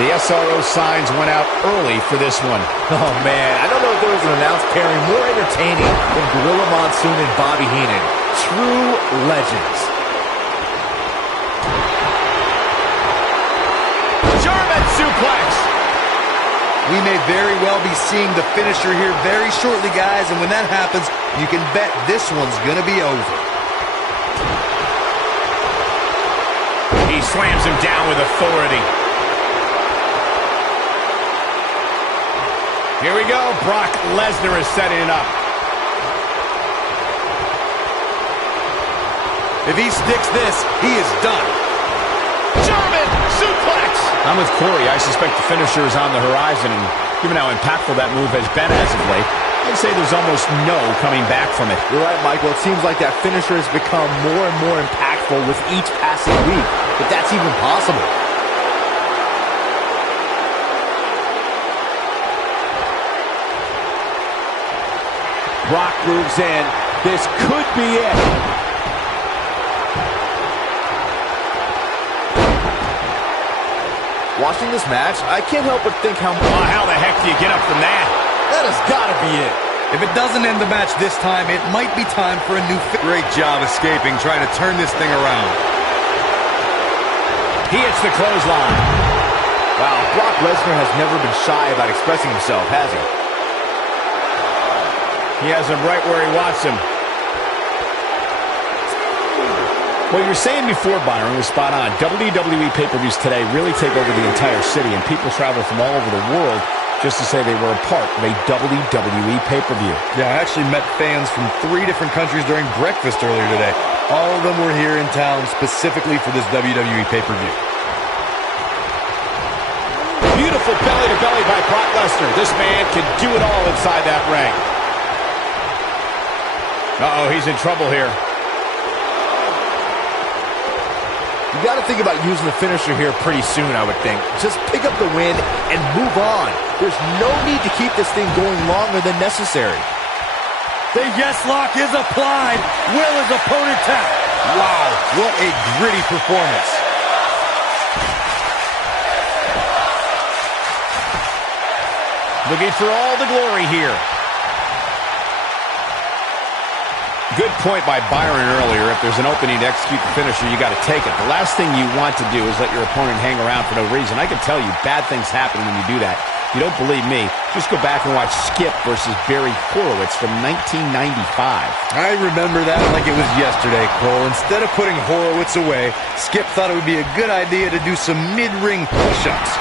the SRO signs went out early for this one. Oh, man. I don't know if there was an announced pairing more entertaining than Gorilla Monsoon and Bobby Heenan. True legends. German suplex. We may very well be seeing the finisher here very shortly, guys, and when that happens, you can bet this one's going to be over. He slams him down with authority. Here we go. Brock Lesnar is setting it up. If he sticks this, he is done. German suplex. I'm with Corey. I suspect the finisher is on the horizon, and given how impactful that move has been as of late, I'd say there's almost no coming back from it. You're right, Michael. It seems like that finisher has become more and more impactful with each passing week, if that's even possible. Brock moves in. This could be it. Watching this match, I can't help but think how the heck do you get up from that? that has got to be it. If it doesn't end the match this time, it might be time for a new Great job escaping, trying to turn this thing around. He hits the clothesline. Wow, Brock Lesnar has never been shy about expressing himself, has he? He has him right where he wants him. What you were saying before, Byron, was spot on. WWE pay-per-views today really take over the entire city, and people travel from all over the world just to say they were a part of a WWE pay-per-view. Yeah, I actually met fans from 3 different countries during breakfast earlier today. All of them were here in town specifically for this WWE pay-per-view. Beautiful belly-to-belly by Brock Lesnar. This man can do it all inside that ring. Uh-oh, he's in trouble here. You got to think about using the finisher here pretty soon, I would think. Just pick up the win and move on. There's no need to keep this thing going longer than necessary. The yes lock is applied. Will his opponent tap? Wow, what a gritty performance. Looking for all the glory here. Good point by Byron earlier. If there's an opening to execute the finisher, you got to take it. The last thing you want to do is let your opponent hang around for no reason. I can tell you bad things happen when you do that. If you don't believe me, just go back and watch Skip versus Barry Horowitz from 1995. I remember that like it was yesterday, Cole. Instead of putting Horowitz away, Skip thought it would be a good idea to do some mid-ring push-ups.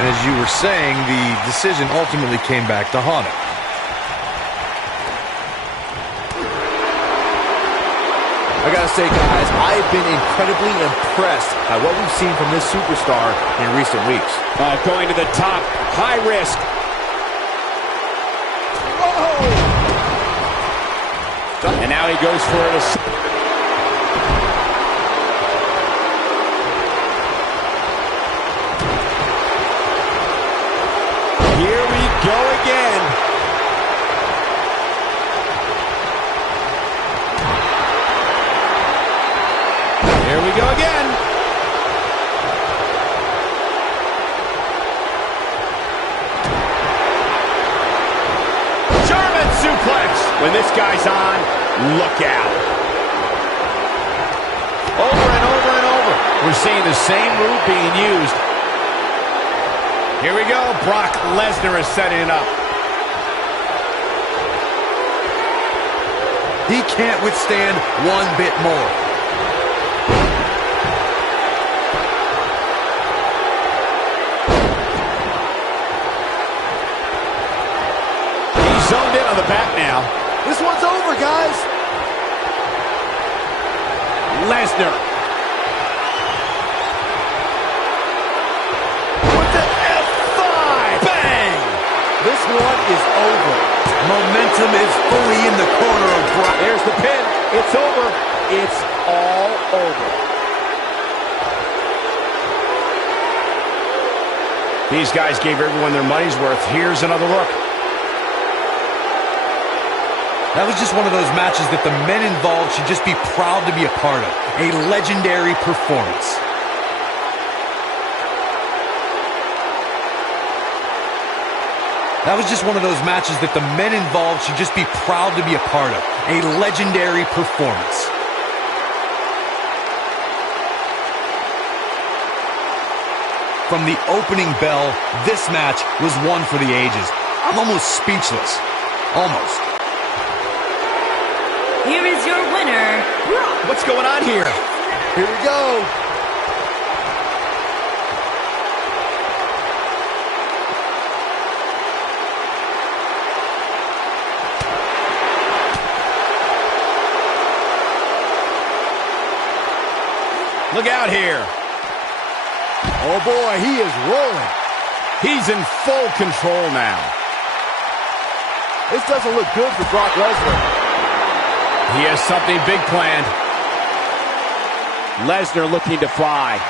And as you were saying, the decision ultimately came back to haunt him. I gotta say, guys, I've been incredibly impressed by what we've seen from this superstar in recent weeks. Going to the top, high risk. Oh! And now he goes for it. Here we go again. Here we go again. German suplex. When this guy's on, look out. Over and over and over. We're seeing the same move being used. Here we go. Brock Lesnar is setting it up. He can't withstand one bit more. Zoned in on the back now. This one's over, guys. Lesnar. With the F5. Bang! This one is over. Momentum is fully in the corner of Brock. There's the pin. It's over. It's all over. These guys gave everyone their money's worth. Here's another look. That was just one of those matches that the men involved should just be proud to be a part of. A legendary performance. That was just one of those matches that the men involved should just be proud to be a part of. A legendary performance. From the opening bell, this match was one for the ages. I'm almost speechless. Almost. Here is your winner, Brock. What's going on here? Here we go. Look out here. Oh boy, he is rolling. He's in full control now. This doesn't look good for Brock Lesnar. He has something big planned. Lesnar looking to fly.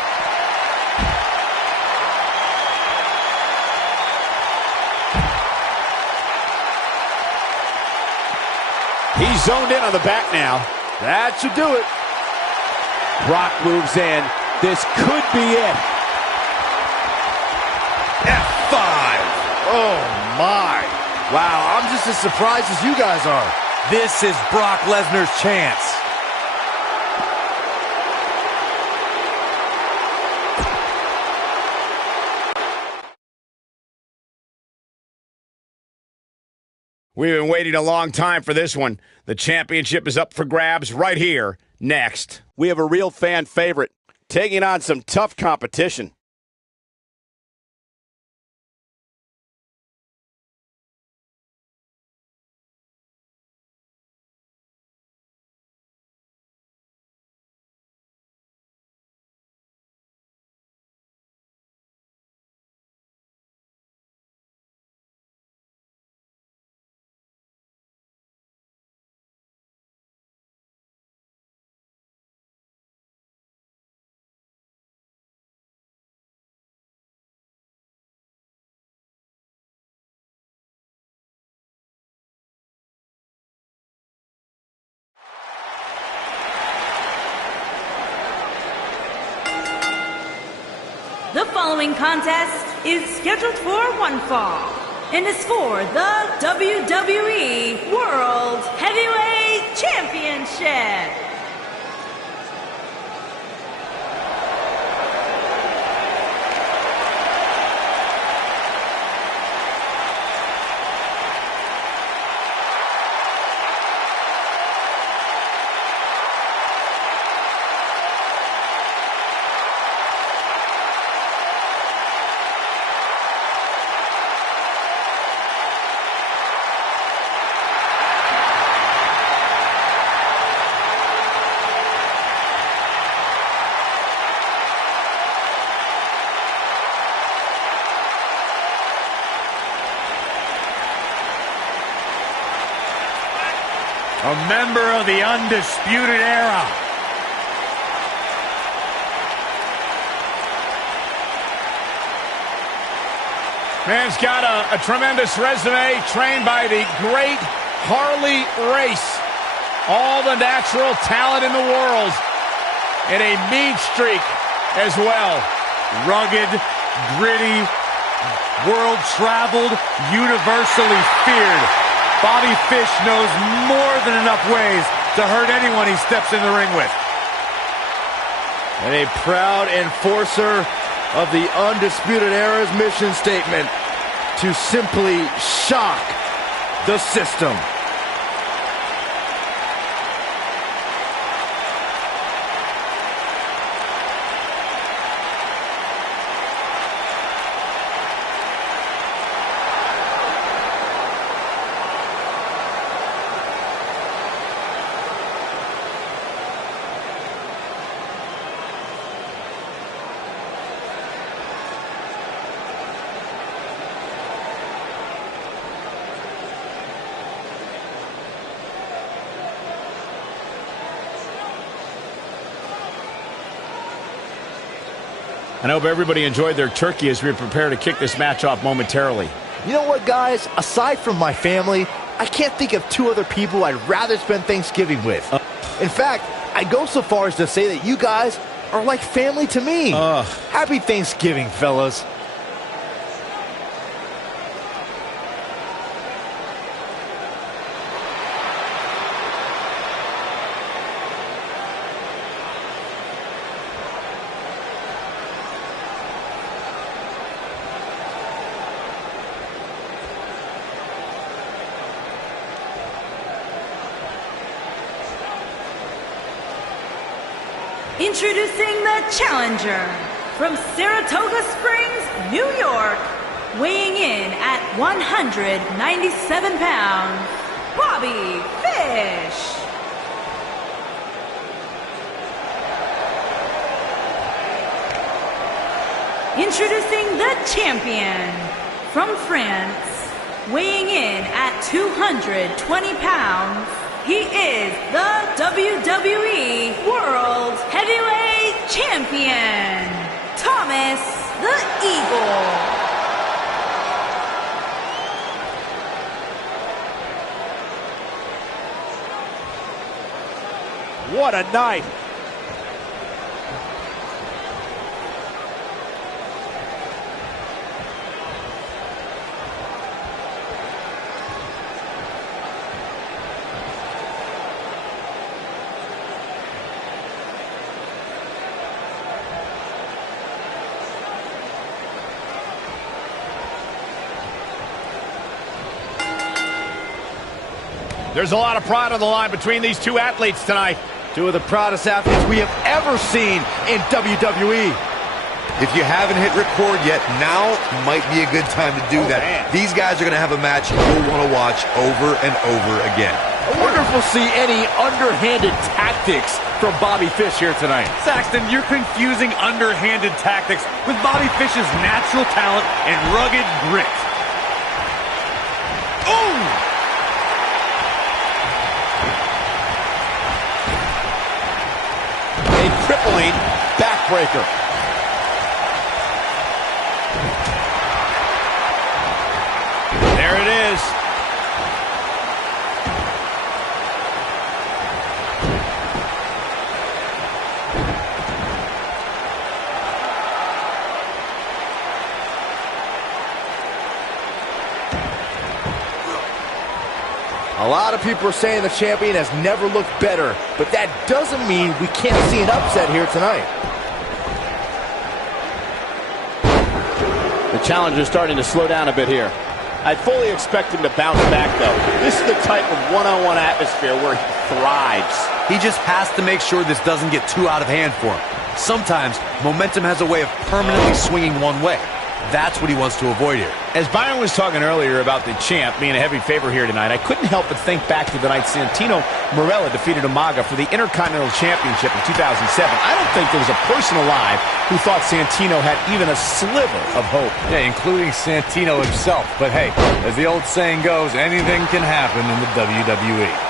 He's zoned in on the back now. That should do it. Brock moves in. This could be it. F5. Oh my. Wow, I'm just as surprised as you guys are. This is Brock Lesnar's chance. We've been waiting a long time for this one. The championship is up for grabs right here, next. We have a real fan favorite taking on some tough competition. The following contest is scheduled for one fall and is for the WWE World Heavyweight Championship. A member of the Undisputed Era. Man's got a tremendous resume, trained by the great Harley Race. All the natural talent in the world, and a mean streak as well. Rugged, gritty, world-traveled, universally feared. Bobby Fish knows more than enough ways to hurt anyone he steps in the ring with. And a proud enforcer of the Undisputed Era's mission statement: to simply shock the system. I hope everybody enjoyed their turkey as we prepare to kick this match off momentarily. You know what, guys? Aside from my family, I can't think of two other people I'd rather spend Thanksgiving with. In fact, I'd go so far as to say that you guys are like family to me. Happy Thanksgiving, fellas. Introducing the challenger from Saratoga Springs, New York, weighing in at 197 pounds, Bobby Fish. Introducing the champion from France, weighing in at 220 pounds, he is the WWE World Heavyweight Champion, Thomas the Eagle. What a night. There's a lot of pride on the line between these two athletes tonight. Two of the proudest athletes we have ever seen in WWE. If you haven't hit record yet, now might be a good time to do that. Man. These guys are going to have a match you'll want to watch over and over again. I wonder if we'll see any underhanded tactics from Bobby Fish here tonight. Saxton, you're confusing underhanded tactics with Bobby Fish's natural talent and rugged grit. Ooh! A crippling backbreaker. There it is. A lot of people are saying the champion has never looked better, but that doesn't mean we can't see an upset here tonight. The challenger's starting to slow down a bit here. I fully expect him to bounce back, though. This is the type of one-on-one atmosphere where he thrives. He just has to make sure this doesn't get too out of hand for him. Sometimes, momentum has a way of permanently swinging one way. That's what he wants to avoid here. As Byron was talking earlier about the champ being a heavy favorite here tonight, I couldn't help but think back to the night Santino Marella defeated Umaga for the Intercontinental Championship in 2007. I don't think there was a person alive who thought Santino had even a sliver of hope. Yeah, including Santino himself. But hey, as the old saying goes, anything can happen in the WWE.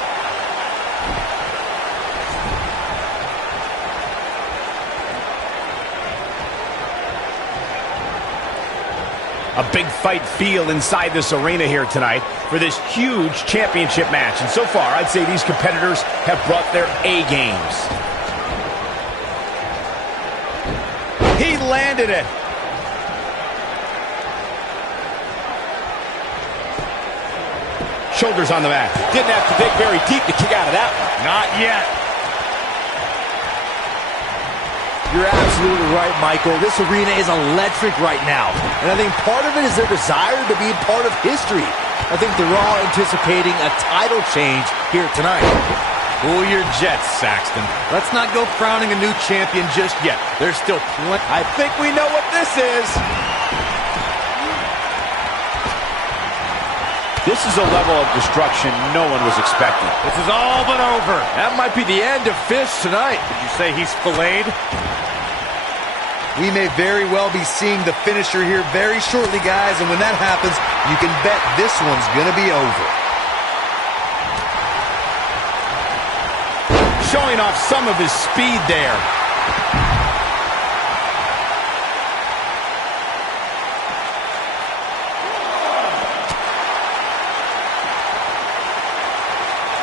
A big fight feel inside this arena here tonight for this huge championship match. And so far, I'd say these competitors have brought their A games. He landed it. Shoulders on the mat. Didn't have to dig very deep to kick out of that one. Not yet. You're absolutely right, Michael. This arena is electric right now. And I think part of it is their desire to be part of history. I think they're all anticipating a title change here tonight. Cool your jets, Saxton. Let's not go crowning a new champion just yet. There's still plenty. I think we know what this is. This is a level of destruction no one was expecting. This is all but over. That might be the end of Fish tonight. Did you say he's filleted? We may very well be seeing the finisher here very shortly, guys, and when that happens, you can bet this one's gonna be over. Showing off some of his speed there.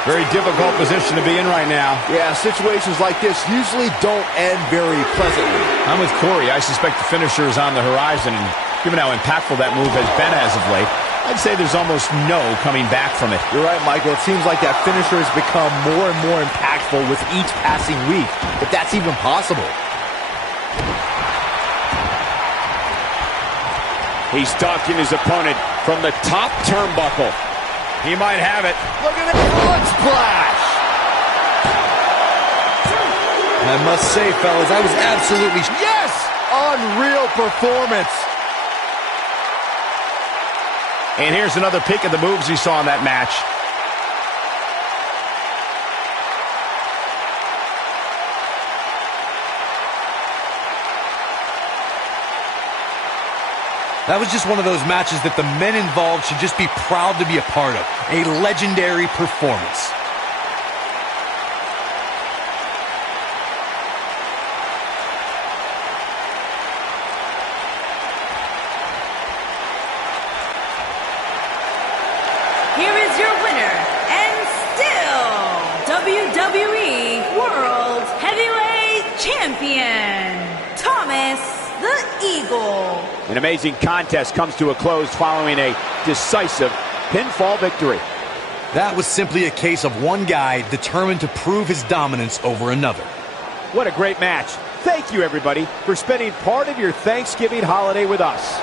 Very difficult position to be in right now. Yeah, situations like this usually don't end very pleasantly. I'm with Corey. I suspect the finisher is on the horizon, and given how impactful that move has been as of late, I'd say there's almost no coming back from it. You're right, Michael. It seems like that finisher has become more and more impactful with each passing week, if that's even possible. He's stalking his opponent from the top turnbuckle. He might have it. Look at that blood splash! I must say, fellas, I was absolutely... Yes! Unreal performance. And here's another peek at the moves he saw in that match. That was just one of those matches that the men involved should just be proud to be a part of. A legendary performance. Here is your winner, and still WWE World Heavyweight Champion, Thomas the Eagle. An amazing contest comes to a close following a decisive pinfall victory. That was simply a case of one guy determined to prove his dominance over another. What a great match. Thank you, everybody, for spending part of your Thanksgiving holiday with us.